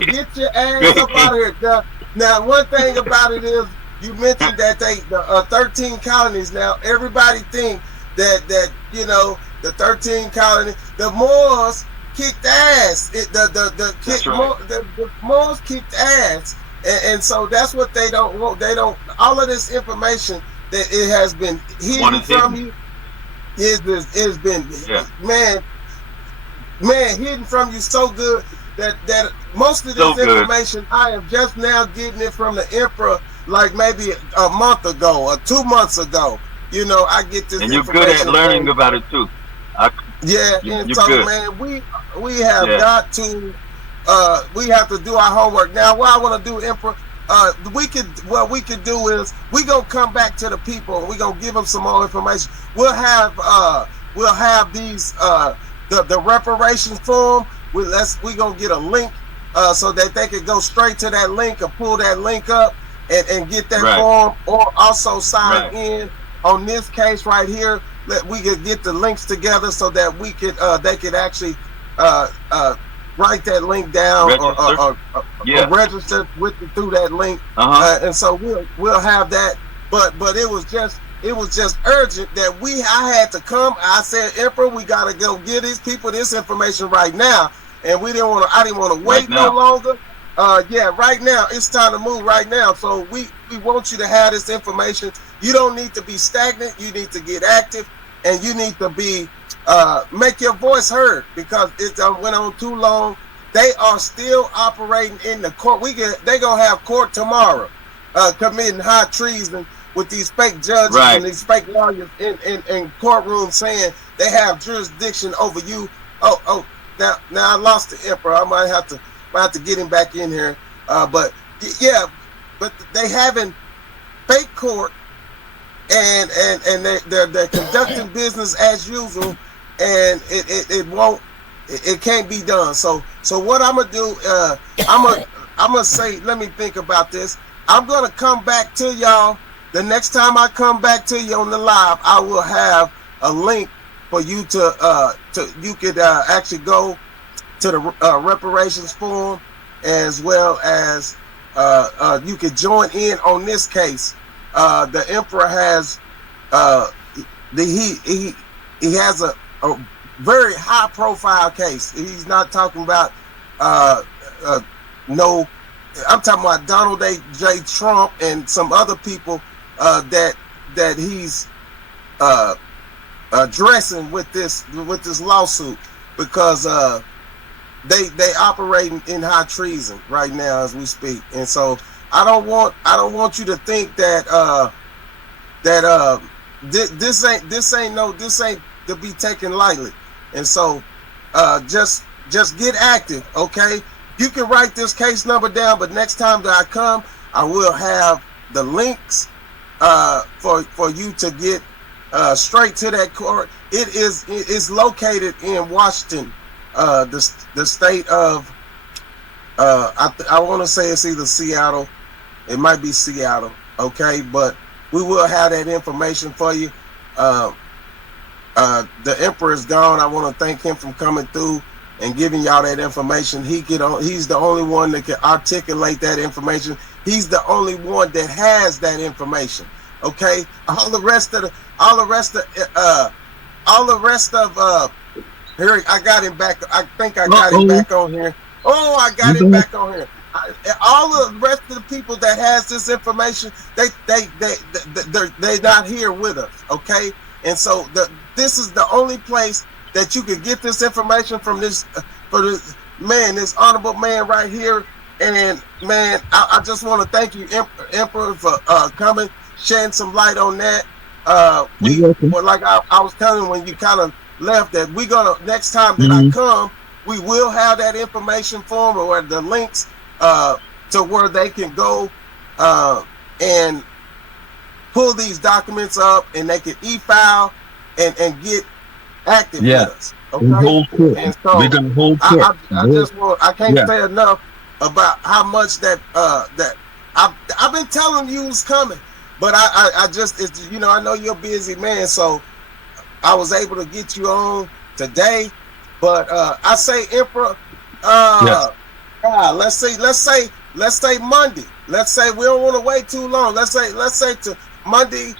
Get your ass up out of here. Now, one thing about it is, you mentioned that the 13 colonies. Now, everybody think that the 13 colonies, the Moors kicked ass. The Moors kicked ass, and so that's what they don't want. They don't. All of this information that it has been hidden from you is been hidden from you so good that most of this information I am just now getting it from the Emperor, like maybe a month ago or 2 months ago. I get this And you're good at information learning from, about it too. yeah, and You're so good. man, we have Yeah. got to we have to do our homework. Now what I want to do, Emperor, what we could do is we gonna come back to the people and we gonna give them some more information. We'll have these the reparations form. We gonna get a link so that they can go straight to that link and pull that link up and get that Right. form, or also sign Right. in on this case right here. That we could get the links together so that we could they could actually write that link down Register. Yeah. or register through that link. And so we'll have that. But it was just urgent that I had to come. I said, Emperor, we gotta go get these people this information right now, and I didn't want to wait no longer. Right now it's time to move right now. So we want you to have this information. You don't need to be stagnant. You need to get active, and you need to be make your voice heard, because it went on too long. They are still operating in the court. They gonna have court tomorrow, committing high treason with these fake judges and these fake lawyers in courtrooms saying they have jurisdiction over you. Now I lost the Emperor. I might have to get him back in here. But they having fake court, and they're conducting business as usual, and it can't be done. So what I'm gonna do? I'm gonna say, let me think about this. I'm gonna come back to y'all. The next time I come back to you on the live, I will have a link for you to you could actually go to the reparations form, as well as you could join in on this case. The Emperor has he has a very high profile case. He's not talking about no. I'm talking about Donald J. Trump and some other people that he's addressing with this lawsuit, because they operating in high treason right now as we speak. And so I don't want you to think that this ain't to be taken lightly. And so just get active, okay? You can write this case number down, but next time that I come, I will have the links for you to get straight to that court. It's located in Washington, the state of I want to say it's either Seattle, it might be Seattle, okay? But we will have that information for you. The Emperor is gone. I want to thank him for coming through and giving y'all that information. He's the only one that can articulate that information. He's the only one that has that information. Okay, all the rest of here, I got him back. I think I got him back on here. Oh, I got him back on here. All the rest of the people that has this information, they're not here with us. Okay, and so this is the only place that you can get this information from, this this honorable man right here. And man, I just want to thank you, Emperor, for coming, shedding some light on that. Well, like I was telling you when you kind of left, that we gonna, next time that I come, we will have that information form or the links to where they can go and pull these documents up, and they can e-file and get active with us. Okay? And so we're gonna hold court. I can't say enough about how much that I've been telling you was coming, but I just, I know you're a busy man, so I was able to get you on today. But I say, Emperor, let's say Monday. Let's say we don't want to wait too long. Let's say to Monday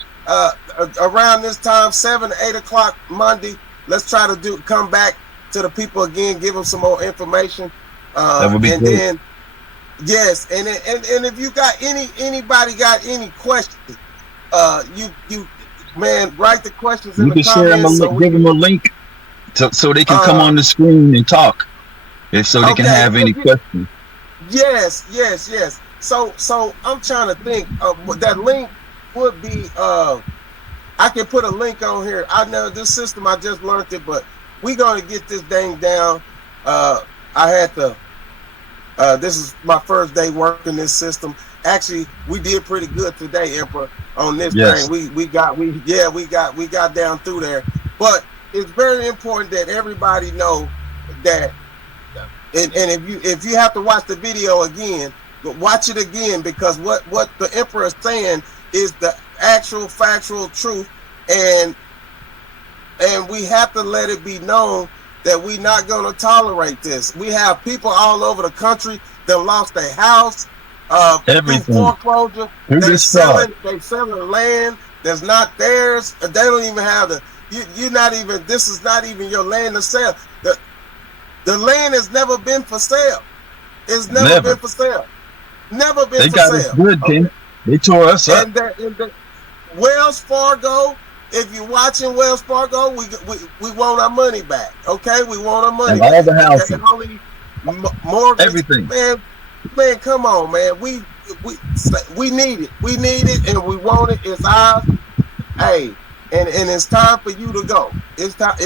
around this time, 7 to 8 o'clock Monday. Let's try to come back to the people again, give them some more information. That would be great. Then, yes, and if you got anybody got any questions, you man, write the questions in the comments. Give them a link so they can come on the screen and talk, and so they can have any questions. Yes. So I'm trying to think. That link would be I can put a link on here. I know this system, I just learned it, but we're going to get this thing down. I had to, this is my first day working this system. Actually, we did pretty good today, Emperor, on this Yes. thing. We got down through there. But it's very important that everybody know that, and if you have to watch the video again, watch it again, because what the Emperor is saying is the actual factual truth, and we have to let it be known that we're not going to tolerate this. We have people all over the country that lost their house, everything, through foreclosure. They selling land that's not theirs. They don't even have you're not even, this is not even your land to sell. The land has never been for sale. It's never been for sale. Never been for sale. They got us good, King. They tore us up. And Wells Fargo, if you're watching Wells Fargo, we want our money back. Okay, we want our money. And all the housing, mortgage, everything. Man, come on, man. We need it. We need it, and we want it. It's ours. Hey, and it's time for you to go. It's time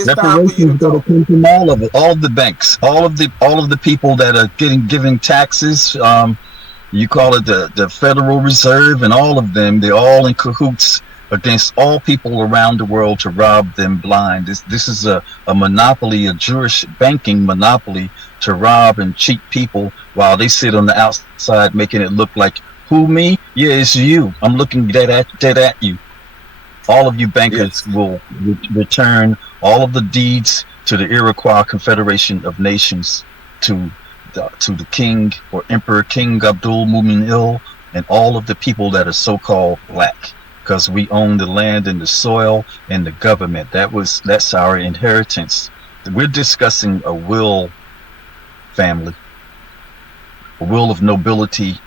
for you to go. Come from all of it, all of the banks, all of the people that are giving taxes. You call it the Federal Reserve, and all of them. They're all in cahoots against all people around the world to rob them blind. This is a monopoly, a Jewish banking monopoly, to rob and cheat people while they sit on the outside making it look like, who, me? Yeah, it's you. I'm looking dead at you. All of you bankers will return all of the deeds to the Iroquois Confederation of Nations, to the King or Emperor King Abdul Mumin Il, and all of the people that are so-called black, because we own the land and the soil and the government. That's our inheritance. We're discussing a will, family, a will of nobility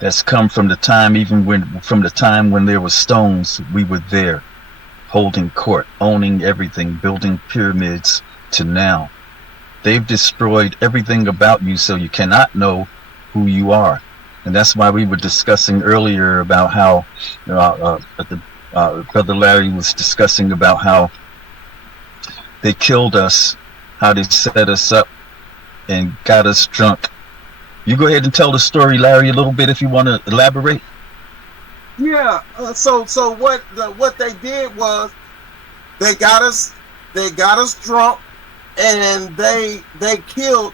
that's come from the time when there were stones. We were there, holding court, owning everything, building pyramids, to now. They've destroyed everything about you, so you cannot know who you are. And that's why we were discussing earlier about how Brother Larry was discussing about how they killed us, how they set us up and got us drunk. You go ahead and tell the story, Larry, a little bit if you want to elaborate. Yeah. So what they did was they got us drunk, and they killed,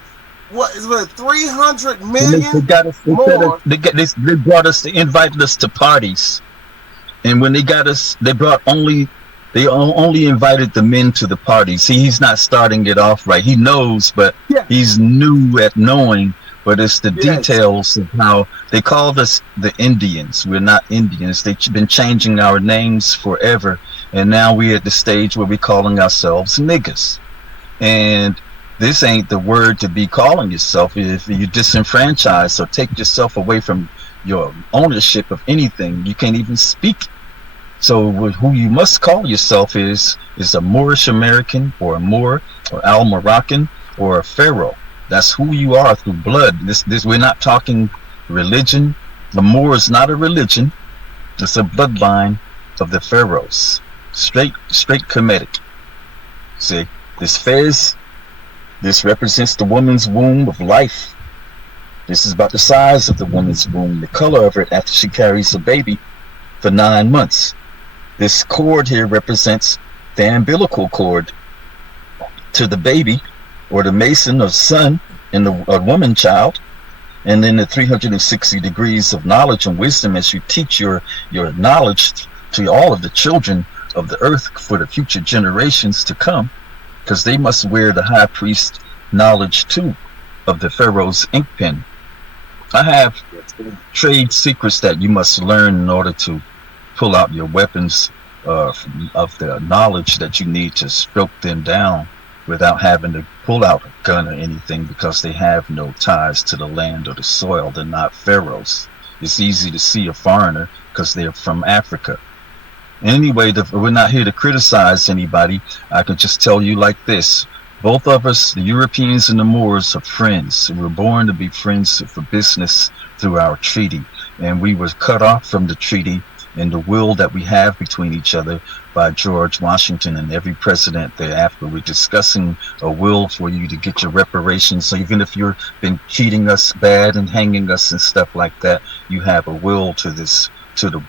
what is it, 300 million? They got us. They brought us. They invited us to parties, and when they got us, they only invited the men to the party. See, he's not starting it off right. He knows, but he's new at knowing. But it's the details of how they called us the Indians. We're not Indians. They've been changing our names forever, and now we're at the stage where we're calling ourselves niggas. And this ain't the word to be calling yourself if you disenfranchise or take yourself away from your ownership of anything. You can't even speak. So who you must call yourself is a Moorish American, or a Moor, or Al Moroccan, or a Pharaoh. That's who you are through blood. This we're not talking religion. The Moor is not a religion. It's a bloodline of the pharaohs. Straight Kemetic. See, this fez, this represents the woman's womb of life. This is about the size of the woman's womb, the color of it after she carries a baby for 9 months. This cord here represents the umbilical cord to the baby, or the mason of son in a woman child. And then the 360 degrees of knowledge and wisdom as you teach your knowledge to all of the children of the earth for the future generations to come, because they must wear the high priest knowledge too of the pharaoh's ink pen. I have trade secrets that you must learn in order to pull out your weapons of the knowledge that you need to stroke them down without having to pull out a gun or anything, because they have no ties to the land or the soil. They're not pharaohs. It's easy to see a foreigner because they're from Africa. Anyway, we're not here to criticize anybody. I can just tell you like this. Both of us, the Europeans and the Moors, are friends. We were born to be friends for business through our treaty. And we were cut off from the treaty and the will that we have between each other by George Washington and every president thereafter. We're discussing a will for you to get your reparations. So even if you've been cheating us bad and hanging us and stuff like that, you have a will to this,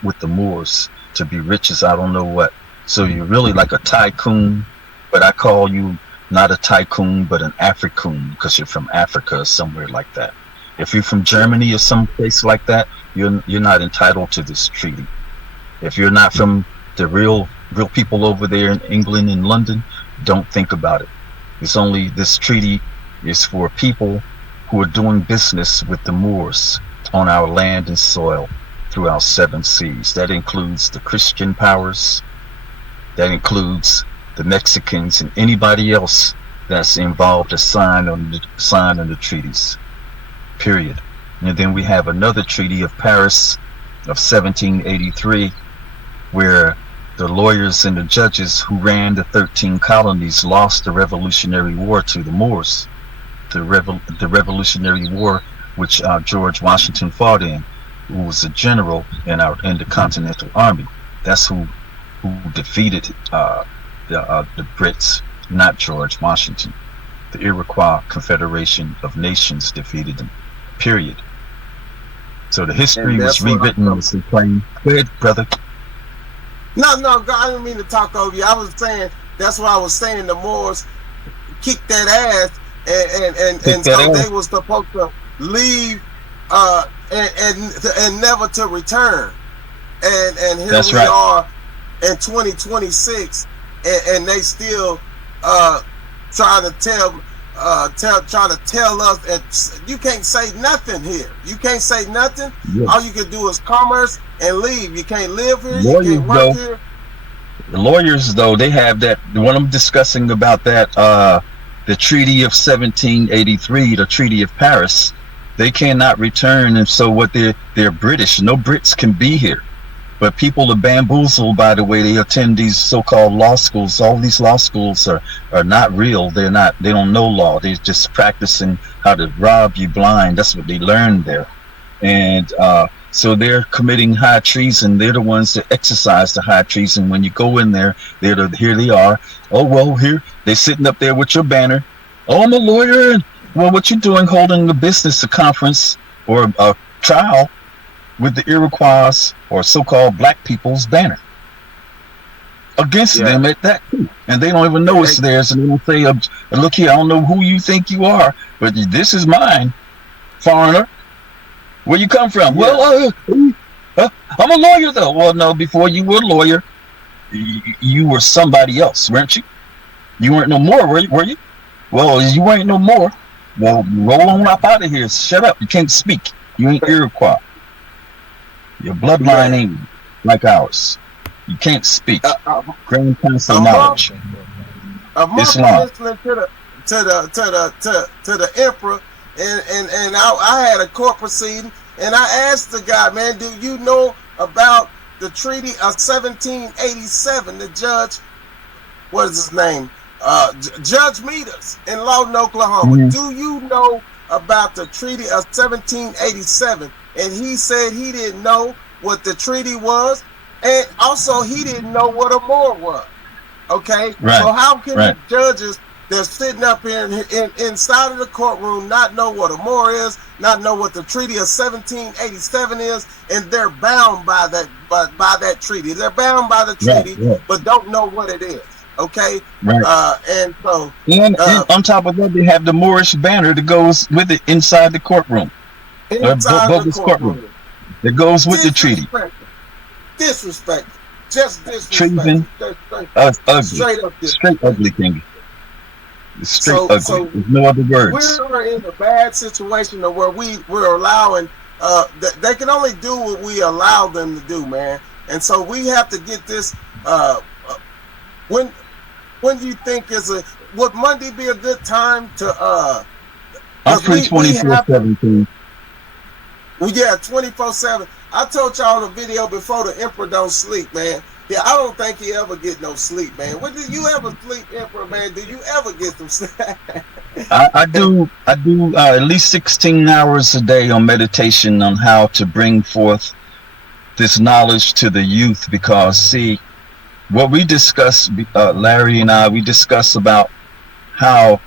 with the Moors, to be rich as I don't know what. So you're really like a tycoon, but I call you not a tycoon, but an Africoon, because you're from Africa or somewhere like that. If you're from Germany or some place like that, you're not entitled to this treaty. If you're not from the real people over there in England and London, don't think about it. It's only, this treaty is for people who are doing business with the Moors on our land and soil through our 7 seas. That includes the Christian powers, that includes the Mexicans, and anybody else that's involved to sign on the treaties. Period. And then we have another Treaty of Paris of 1783, where the lawyers and the judges who ran the 13 colonies lost the Revolutionary War to the Moors. The Revolutionary War, which George Washington fought in, who was a general in the Continental Army. That's who defeated the Brits, not George Washington. The Iroquois Confederation of Nations defeated them. Period. So the history was rewritten on the plain. Go ahead, brother. No, I didn't mean to talk over you. I was saying, that's what I was saying. The Moors kicked that ass, and so they was supposed to leave and never to return. And here that's we right. are in 2026, and they still trying to tell us that you can't say nothing here. You can't say nothing. Yeah. All you can do is commerce and leave. You can't live here. Lawyers, you can't work here. The lawyers, though, they have that. What I'm discussing about that, the Treaty of 1783, the Treaty of Paris, they cannot return, and so what? They're British. No Brits can be here. But people are bamboozled by the way they attend these so-called law schools. All these law schools are not real. They don't know law. They're just practicing how to rob you blind. That's what they learned there. And so they're committing high treason. They're the ones that exercise the high treason. When you go in there, here they are. Oh, well, here, they're sitting up there with your banner. Oh, I'm a lawyer. Well, what you doing holding a conference or a trial with the Iroquois or so-called black people's banner against them at that too. And they don't even know it's theirs, and they don't say, look here, I don't know who you think you are, but this is mine, foreigner. Where you come from? Yeah. Well, I'm a lawyer though. Well, no, before you were a lawyer, you were somebody else, weren't you? You weren't no more, were you? Well, you ain't no more. Well, roll on up out of here. Shut up. You can't speak. You ain't Iroquois. Your bloodline ain't like ours. You can't speak. Grand Council knowledge. Islam. Listening to the emperor, and I had a court proceeding, and I asked the guy, man, do you know about the Treaty of 1787? The judge, what is his name? Judge Meters in Lawton, Oklahoma. Mm-hmm. Do you know about the Treaty of 1787? And he said he didn't know what the treaty was, and also he didn't know what a Moor was. Okay, right. So how can the judges that's sitting up here inside of the courtroom not know what a Moor is, not know what the Treaty of 1787 is, and they're bound by that treaty? They're bound by the treaty, but don't know what it is. Okay, right. And so and on top of that, they have the Moorish banner that goes with it inside the courtroom. Inside the courtroom. That goes with the treaty. Disrespect. Just disrespect. Treason. Ugly. Straight ugly thing. Straight ugly. So there's no other words. We're in a bad situation where we're allowing. They can only do what we allow them to do, man. And so we have to get this. When do you think would Monday be a good time to? I'm free 24/17. Well, yeah, 24/7. I told y'all in the video before, the Emperor don't sleep, man. Yeah, I don't think he ever get no sleep, man. When do you ever sleep, Emperor, man? Do you ever get some sleep? I do at least 16 hours a day on meditation on how to bring forth this knowledge to the youth, because see, what we discuss, Larry and I, we discuss about how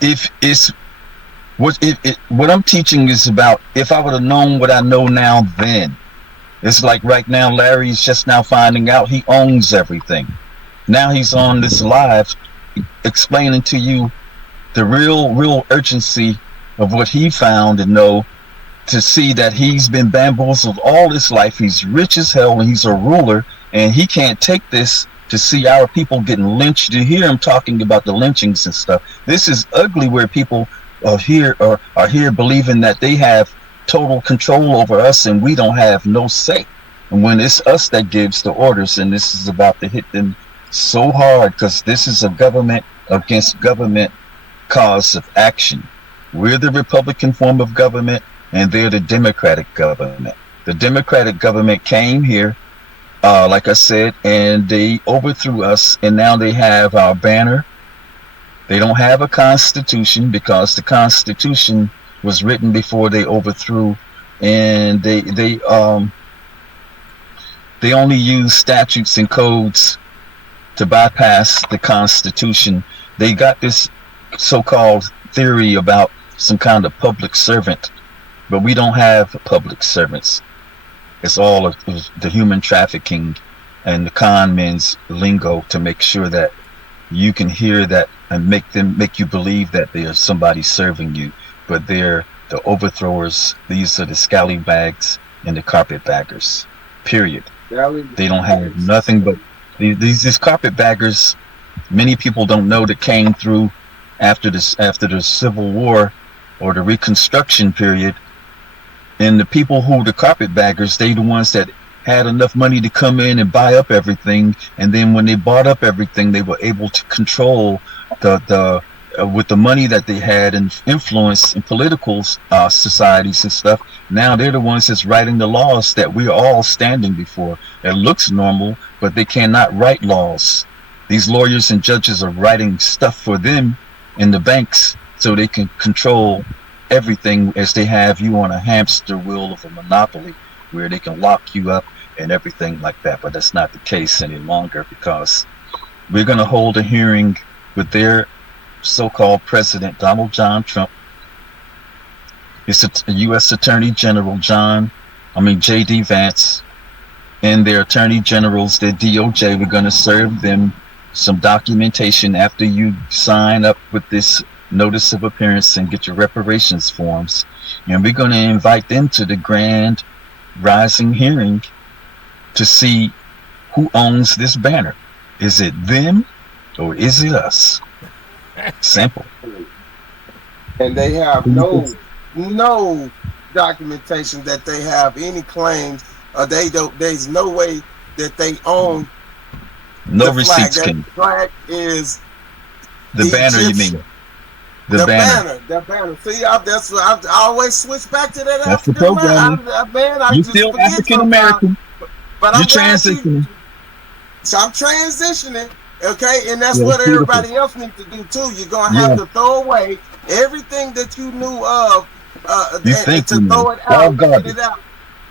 if it's what I'm teaching is about, if I would have known what I know now then. It's like right now Larry's just now finding out he owns everything. Now he's on this live explaining to you the real urgency of what he found and know, to see that he's been bamboozled all his life. He's rich as hell and he's a ruler, and he can't take this to see our people getting lynched. You hear him talking about the lynchings and stuff. This is ugly, where people are here believing that they have total control over us and we don't have no say. And when it's us that gives the orders, and this is about to hit them so hard, because this is a government against government cause of action. We're the Republican form of government, and they're the Democratic government. The Democratic government came here, like I said, and they overthrew us, and now they have our banner. They don't have a constitution, because the constitution was written before they overthrew, and they only use statutes and codes to bypass the constitution. They got this so-called theory about some kind of public servant, but we don't have public servants. It's all of the human trafficking and the con men's lingo to make sure that you can hear that and make you believe that there's somebody serving you, but they're the overthrowers. These are the scallywags and the carpetbaggers. Period. They don't have nothing but these carpetbaggers. Many people don't know that came through after the Civil War or the Reconstruction period. And the people who the carpetbaggers, they the ones that had enough money to come in and buy up everything. And then when they bought up everything, they were able to control with the money that they had and influence in political societies and stuff. Now they're the ones that's writing the laws that we're all standing before. It looks normal, but they cannot write laws. These lawyers and judges are writing stuff for them in the banks so they can control everything, as they have you on a hamster wheel of a monopoly where they can lock you up and everything like that. But that's not the case any longer, because we're going to hold a hearing with their so-called president, Donald John Trump. It's a U.S. Attorney General J.D. Vance, and their attorney generals, their DOJ. We're going to serve them some documentation after you sign up with this notice of appearance and get your reparations forms, and we're going to invite them to the grand rising hearing to see who owns this banner. Is it them or is it us? Simple. And they have no documentation that they have any claims. There's no way that they own no the receipts. Flag. That flag is the banner, Egyptian. you mean? The banner. See, that's I always switch back to that. That's the program. You're still African American. But you're transitioning. So I'm transitioning, okay? And that's what everybody else needs to do too. You're gonna have to throw away everything that you knew of, throw it out, get it out,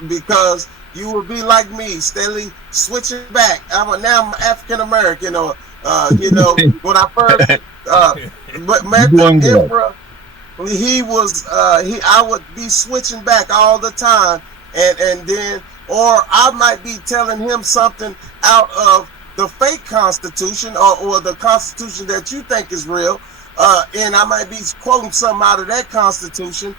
because you will be like me, steadily switching back. I'm African American, or when I first. But the Emperor, I would be switching back all the time, and then, or I might be telling him something out of the fake constitution or the constitution that you think is real, and I might be quoting something out of that constitution,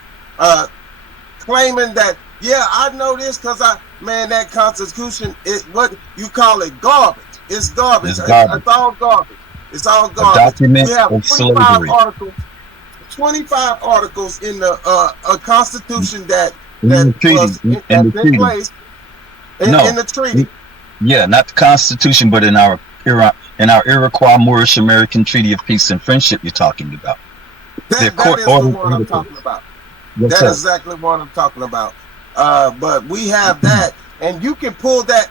claiming that, yeah, I know this because that constitution is what you call it, garbage. It's garbage. It's all garbage. It's all garbage. We have 25 articles in the a constitution that was in place in the treaty. Yeah, not the Constitution, but in our Iroquois Moorish American Treaty of Peace and Friendship you're talking about. That is the one I'm talking about. That's exactly what I'm talking about. But we have that, and you can pull that.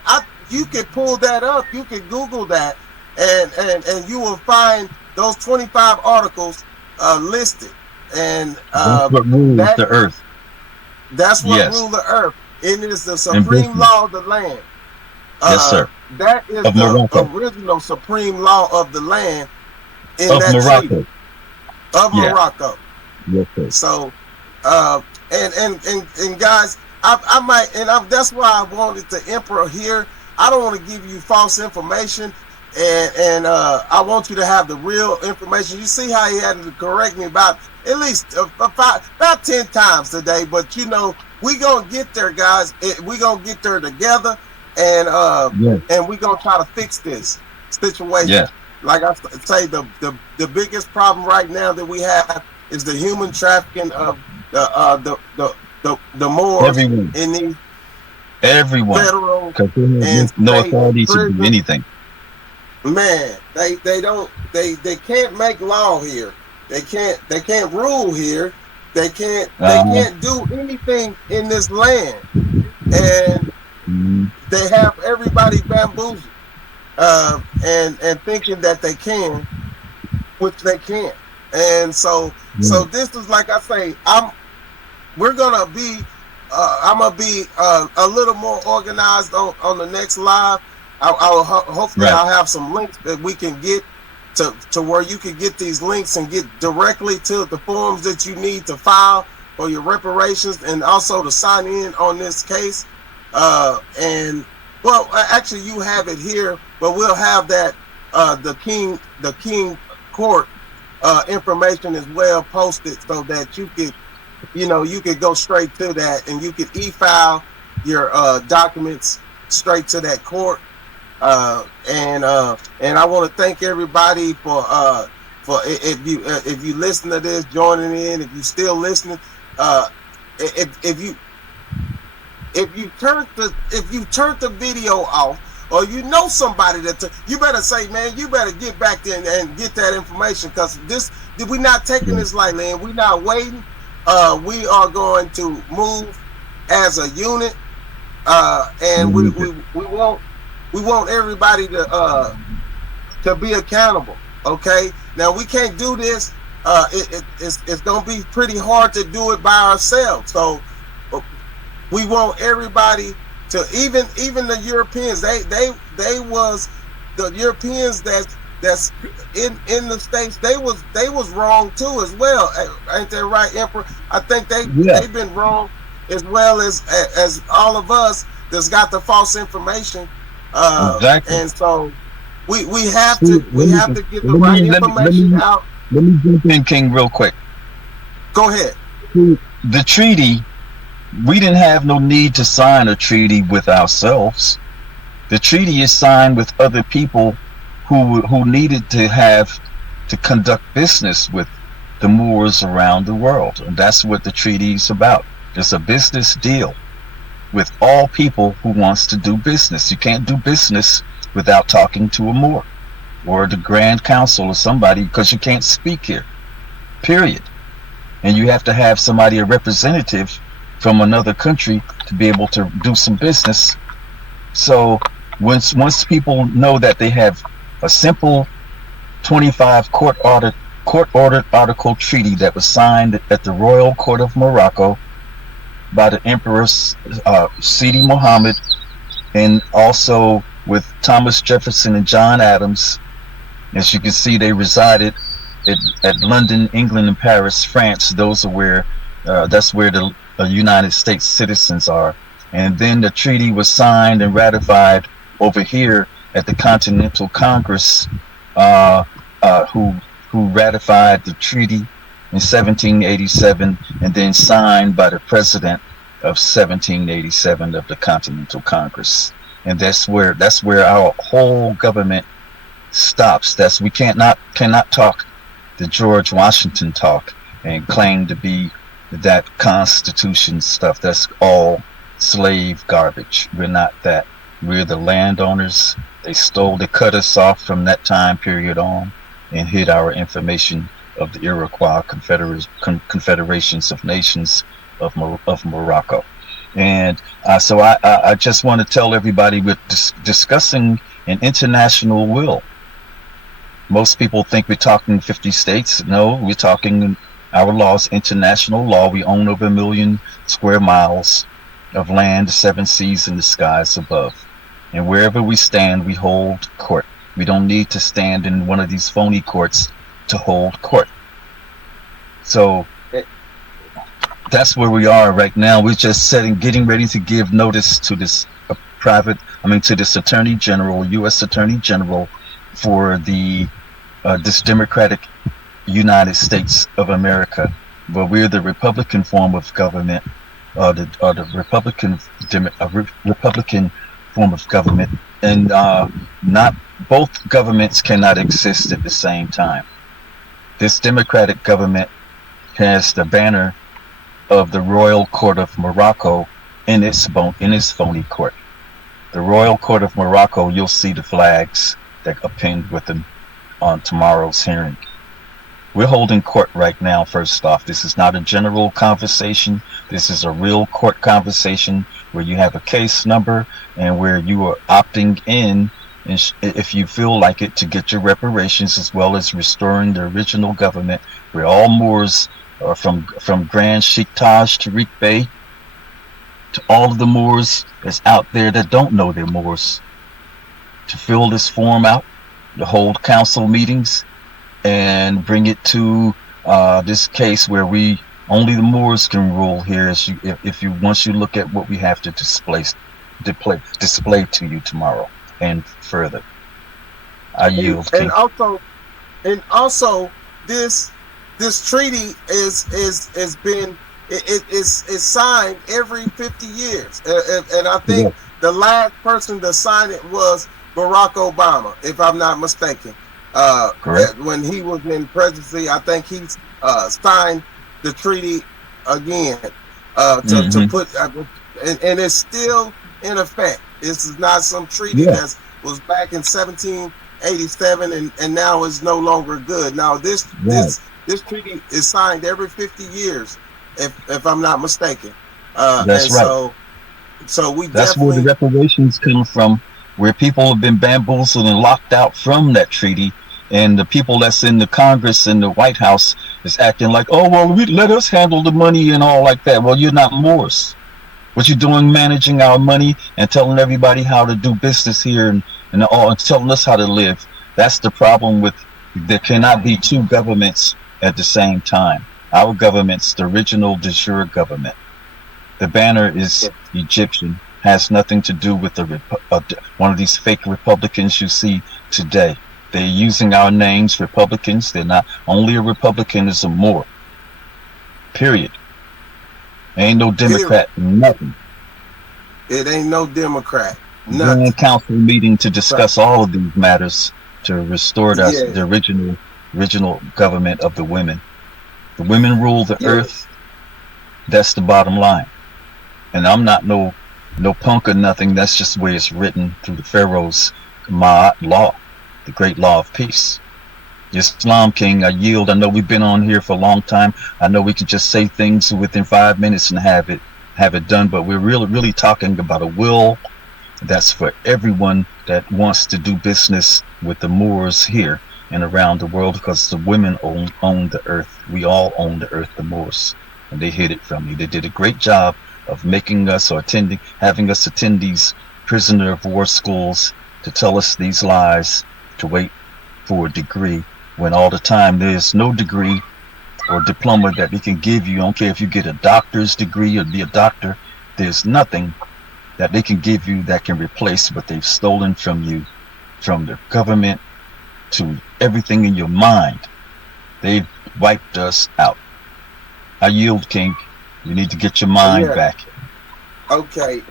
You can pull that up. You can Google that. And you will find those 25 articles listed, and that's what rules the earth. That's what ruled the earth. It is the in supreme business. law of the land. Yes, sir. That is Of the Morocco. original supreme law of the land in Of that treaty Morocco. of Yeah. Morocco. Yes, sir. So, and guys, I might, and that's why I wanted the Emperor here. I don't want to give you false information, and I want you to have the real information. You see how he had to correct me about at least about 10 times today, but you know, we gonna get there, guys. We gonna get there together, and Yes. and we gonna try to fix this situation. Yes. Like I say, the biggest problem right now that we have is the human trafficking of the Moors Everyone. in these Everyone. federal Because and there's no state authority to do prisons. anything. Man, they can't make law here. They can't rule here. They can't do anything in this land, and they have everybody bamboozled and thinking that they can, which they can't. And so this is, like I say, we're gonna be I'm gonna be a little more organized on the next live. Hopefully Right. I'll have some links that we can get to where you can get these links and get directly to the forms that you need to file for your reparations, and also to sign in on this case. And well, actually you have it here, but we'll have that the King Court information as well posted, so that you could, you could go straight to that, and you could e-file your documents straight to that court. And I want to thank everybody for if you listen to this, joining in. If you still listening, if you turn the video off, or you know somebody you better say, man, you better get back there and get that information, because we're not taking this lightly, and we're not waiting. We are going to move as a unit, and we want everybody to be accountable. Okay, now we can't do this. It's going to be pretty hard to do it by ourselves. So we want everybody to, even the Europeans. They was the Europeans that's in the States. They was wrong too as well. Ain't that right, Emperor? I think they've been wrong as well as all of us that's got the false information. Exactly. And so we have to get the right information out. Let me jump in, King, real quick. Go ahead. The treaty, we didn't have no need to sign a treaty with ourselves. The treaty is signed with other people who needed to conduct business with the Moors around the world, and that's what the treaty is about. It's a business deal with all people who wants to do business. You can't do business without talking to a Moor or the Grand Council or somebody, because you can't speak here, period. And you have to have somebody, a representative from another country, to be able to do some business. So once people know that they have a simple 25 court-ordered article treaty that was signed at the Royal Court of Morocco by the Emperor Sidi Mohammed, and also with Thomas Jefferson and John Adams. As you can see, they resided at London, England, and Paris, France. Those are that's where the United States citizens are. And then the treaty was signed and ratified over here at the Continental Congress, who ratified the treaty in 1787, and then signed by the president of 1787 of the Continental Congress. And that's where our whole government stops. We cannot talk the George Washington talk and claim to be that Constitution stuff. That's all slave garbage. We're not that. We're the landowners. They cut us off from that time period on, and hid our information of the Iroquois Confederations of Nations of Morocco. And so I just want to tell everybody, we're discussing an international will. Most people think we're talking 50 states. No, we're talking our laws, international law. We own over 1 million square miles of land, the seven seas, and the skies above. And wherever we stand, we hold court. We don't need to stand in one of these phony courts to hold court. So that's where we are right now. We're just getting ready to give notice to this to this Attorney General, U.S. Attorney General, for this Democratic United States of America, where we're the Republican form of government, the Republican form of government, and not both governments cannot exist at the same time. This Democratic government has the banner of the Royal Court of Morocco in its phony court. The Royal Court of Morocco, you'll see the flags that are pinned with them on tomorrow's hearing. We're holding court right now, first off. This is not a general conversation. This is a real court conversation where you have a case number and where you are opting in, and if you feel like it, to get your reparations, as well as restoring the original government, where all Moors are from Grand Sheikh Taj Tariq Bey to all of the Moors that's out there that don't know they're Moors, to fill this form out, to hold council meetings, and bring it to this case where only the Moors can rule here. Once you look at what we have to display to you tomorrow and further. I yield. And also this treaty is signed every 50 years, and I think the last person to sign it was Barack Obama, if I'm not mistaken. When he was in presidency, I think he signed the treaty again to put, and it's still in effect. This is not some treaty that was back in 1787 and now is no longer good. Now this treaty is signed every 50 years, if I'm not mistaken. That's right. So that's where the reparations come from, where people have been bamboozled and locked out from that treaty, and the people that's in the Congress and the White House is acting like, oh well, let us handle the money and all like that. Well, you're not Moors. What you're doing, managing our money and telling everybody how to do business here and telling us how to live. That's the problem with. There cannot be two governments at the same time. Our government's the original de jure government. The banner is Egyptian, has nothing to do with one of these fake Republicans you see today. They're using our names, Republicans. They're not. Only a Republican is a Moor. Period. Ain't no Democrat, nothing. It ain't no Democrat, nothing. We're in council meeting to discuss all of these matters to restore the original government of the women. The women rule the earth. That's the bottom line. And I'm not no punk or nothing. That's just the way it's written through the Pharaoh's Ma'at law, the great law of peace. Islam King, I yield. I know we've been on here for a long time. I know we can just say things within 5 minutes and have it done, but we're really talking about a will that's for everyone that wants to do business with the Moors here and around the world, because the women own the earth. We all own the earth, the Moors, and they hid it from you. They did a great job of making us having us attend these prisoner of war schools to tell us these lies, to wait for a degree, when all the time there's no degree or diploma that we can give you. I don't care if you get a doctor's degree or be a doctor, there's nothing that they can give you that can replace what they've stolen from you, from the government to everything in your mind. They've wiped us out. I yield, King. You need to get your mind back. Okay,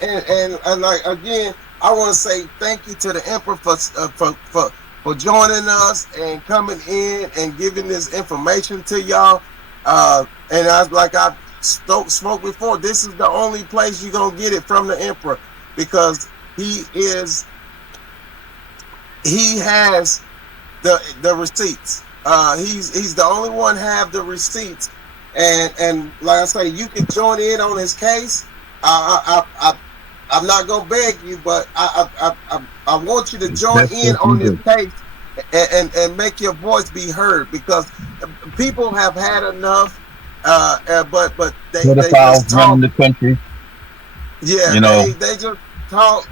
and like again, I want to say thank you to the Emperor for joining us and coming in and giving this information to y'all. And I spoke before, this is the only place you're gonna get it from the Emperor, because he has the receipts. He's the only one have the receipts, and like I say, you can join in on his case. I'm not gonna beg you, but I want you to join in on this case and make your voice be heard, because people have had enough. But they just talk. The country. Yeah, You know, they just talk.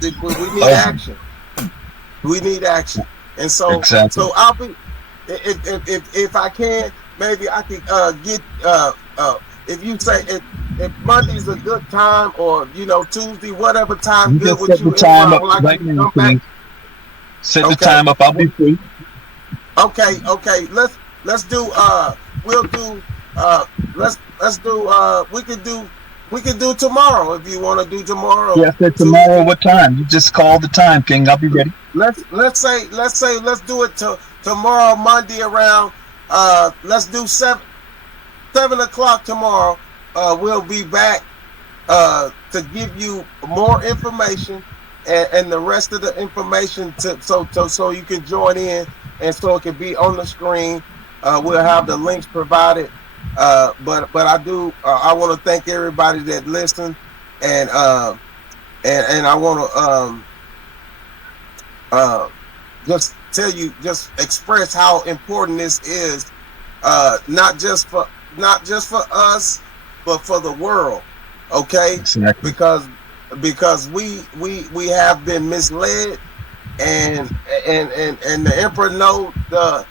We need oh, action. We need action. And exactly. so I'll be, if I can, maybe I could get if you say if Monday's a good time, or Tuesday, whatever time You good just with set the you, Emperor, time I up would like right you to now, come back. King. Set the Okay. time up. I'll be free. Okay. Let's do we'll do let's do we can do tomorrow if you want to do tomorrow, Yeah, I said tomorrow. Tuesday. What time? You just call the time, King. I'll be ready. Let's do it tomorrow, Monday, around let's do 7 o'clock tomorrow. We'll be back to give you more information, and the rest of the information so you can join in, and so it can be on the screen. We'll have the links provided. But I want to thank everybody that listened, and I want to uh, just express how important this is, not just for us, but for the world. Okay, Exactly. because we have been misled, and the Emperor know the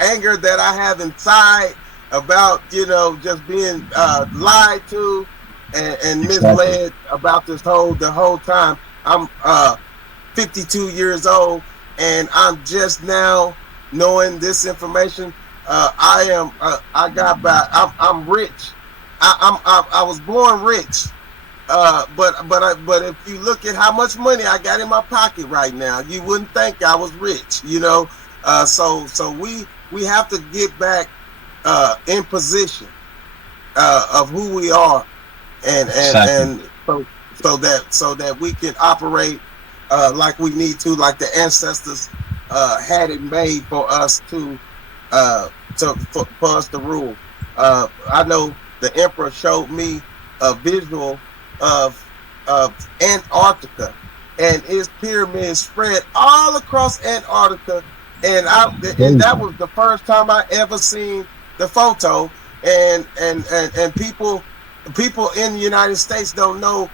anger that I have inside about just being lied to and Exactly. misled about the whole time. I'm 52 years old, and I'm just now knowing this information. I'm rich. I was born rich. But if you look at how much money I got in my pocket right now, you wouldn't think I was rich. So we have to get back in position of who we are, and Exactly. so that we can operate like we need to, like the ancestors had it made for us for us to rule. I know the Emperor showed me a visual of Antarctica, and his pyramids spread all across Antarctica, and that was the first time I ever seen the photo. And people in the United States don't know,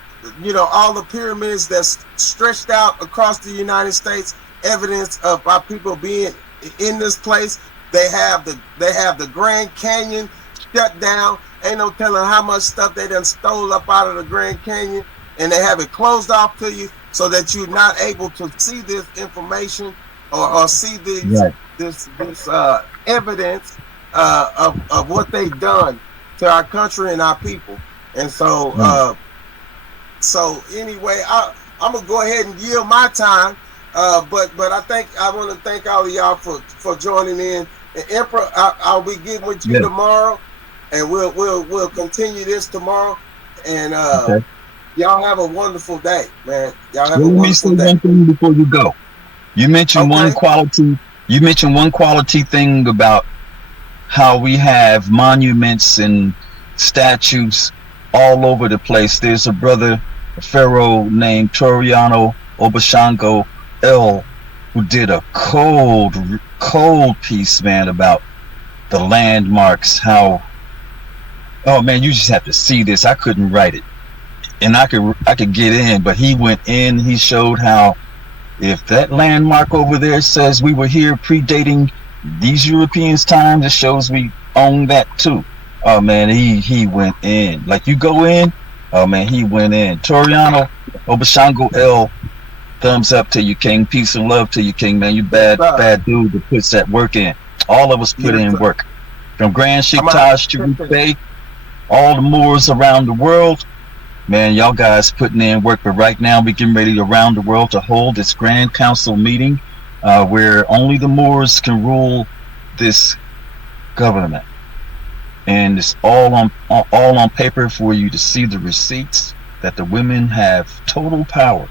all the pyramids that's stretched out across the United States, evidence of our people being in this place. They have the Grand Canyon shut down. Ain't no telling how much stuff they done stole up out of the Grand Canyon, and they have it closed off to you so that you're not able to see this information, or see Right. this evidence of what they've done to our country and our people. And Right. so anyway, I'm gonna go ahead and yield my time. But I want to thank all of y'all for joining in. And Emperor, I'll be getting with you Yeah. tomorrow, and we'll continue this tomorrow. And Okay. y'all have a wonderful day, man. Y'all have a Well, let me say wonderful day. one thing before you go. You mentioned one Okay. quality. You mentioned one quality thing about how we have monuments and statues all over the place. There's a brother, a pharaoh named Toriano Obashango L, who did a cold piece, man, about the landmarks. How, oh man, you just have to see this. I couldn't write it, and I could get in, but he went in. He showed how, if that landmark over there says we were here predating these Europeans' times, it shows we own that too. Oh man, he went in. Like, you go in, oh man, he went in. Toriano Obashango L, thumbs up to you, King. Peace and love to you, King, man. You Yes, bad sir. dude that puts that work in. All of us put Yes, in sir. work. From Grand Sheikh I'm gonna have Taj to to check this. Bay, all the Moors around the world. Man, y'all guys putting in work, but right now we getting ready around the world to hold this Grand Council meeting, where only the Moors can rule this government, and it's all on paper for you to see the receipts that the women have total power,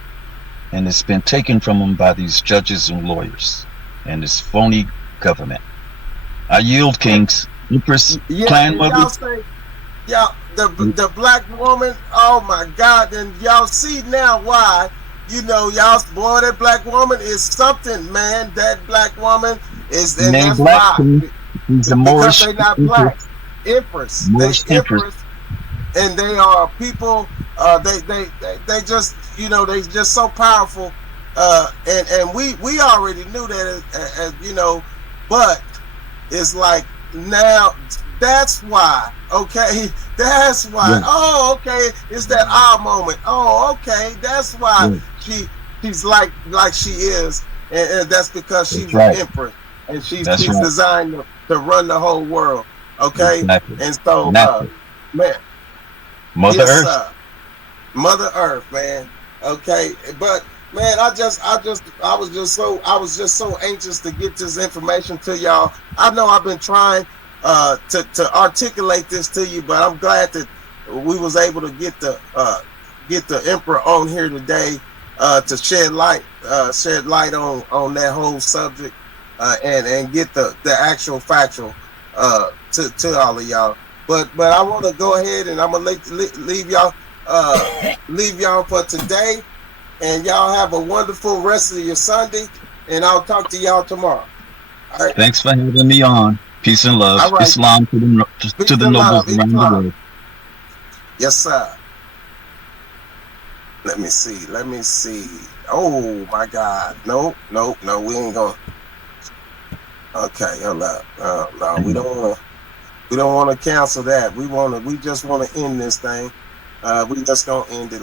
and it's been taken from them by these judges and lawyers and this phony government. I yield, kings, empress, Yeah, clan and mother. y'all say, y'all, the black woman. Oh my God! And y'all see now why. Y'all, boy, that black woman is something, man. That black woman is, He and ain't that's black, why. king. He's a Because Moorish they not black. empress. Empress. They Moorish empress. empress, and they are people They just, they just so powerful. And we already knew that, as but it's like now that's why. Okay, that's why. Yeah. Oh, okay, it's that aha moment. Oh, okay, that's why she's like she is, and that's because she's an empress, and she's designed to run the whole world. Okay, and so man, Mother Earth. Mother Earth, man. Okay, but man, I was just so anxious to get this information to y'all. I know I've been trying to articulate this to you, but I'm glad that we was able to get the Emperor on here today to shed light on that whole subject and get the actual factual to all of y'all. But I want to go ahead and I'm gonna leave y'all for today, and y'all have a wonderful rest of your Sunday, and I'll talk to y'all tomorrow. All right. Thanks for having me on. Peace and love. Right. Islam to the nobles around the world. Yes, sir. Let me see. Oh my God. No, we ain't going. Okay, hold up. No, we don't want to cancel that. We just want to end this thing. We just gonna end it.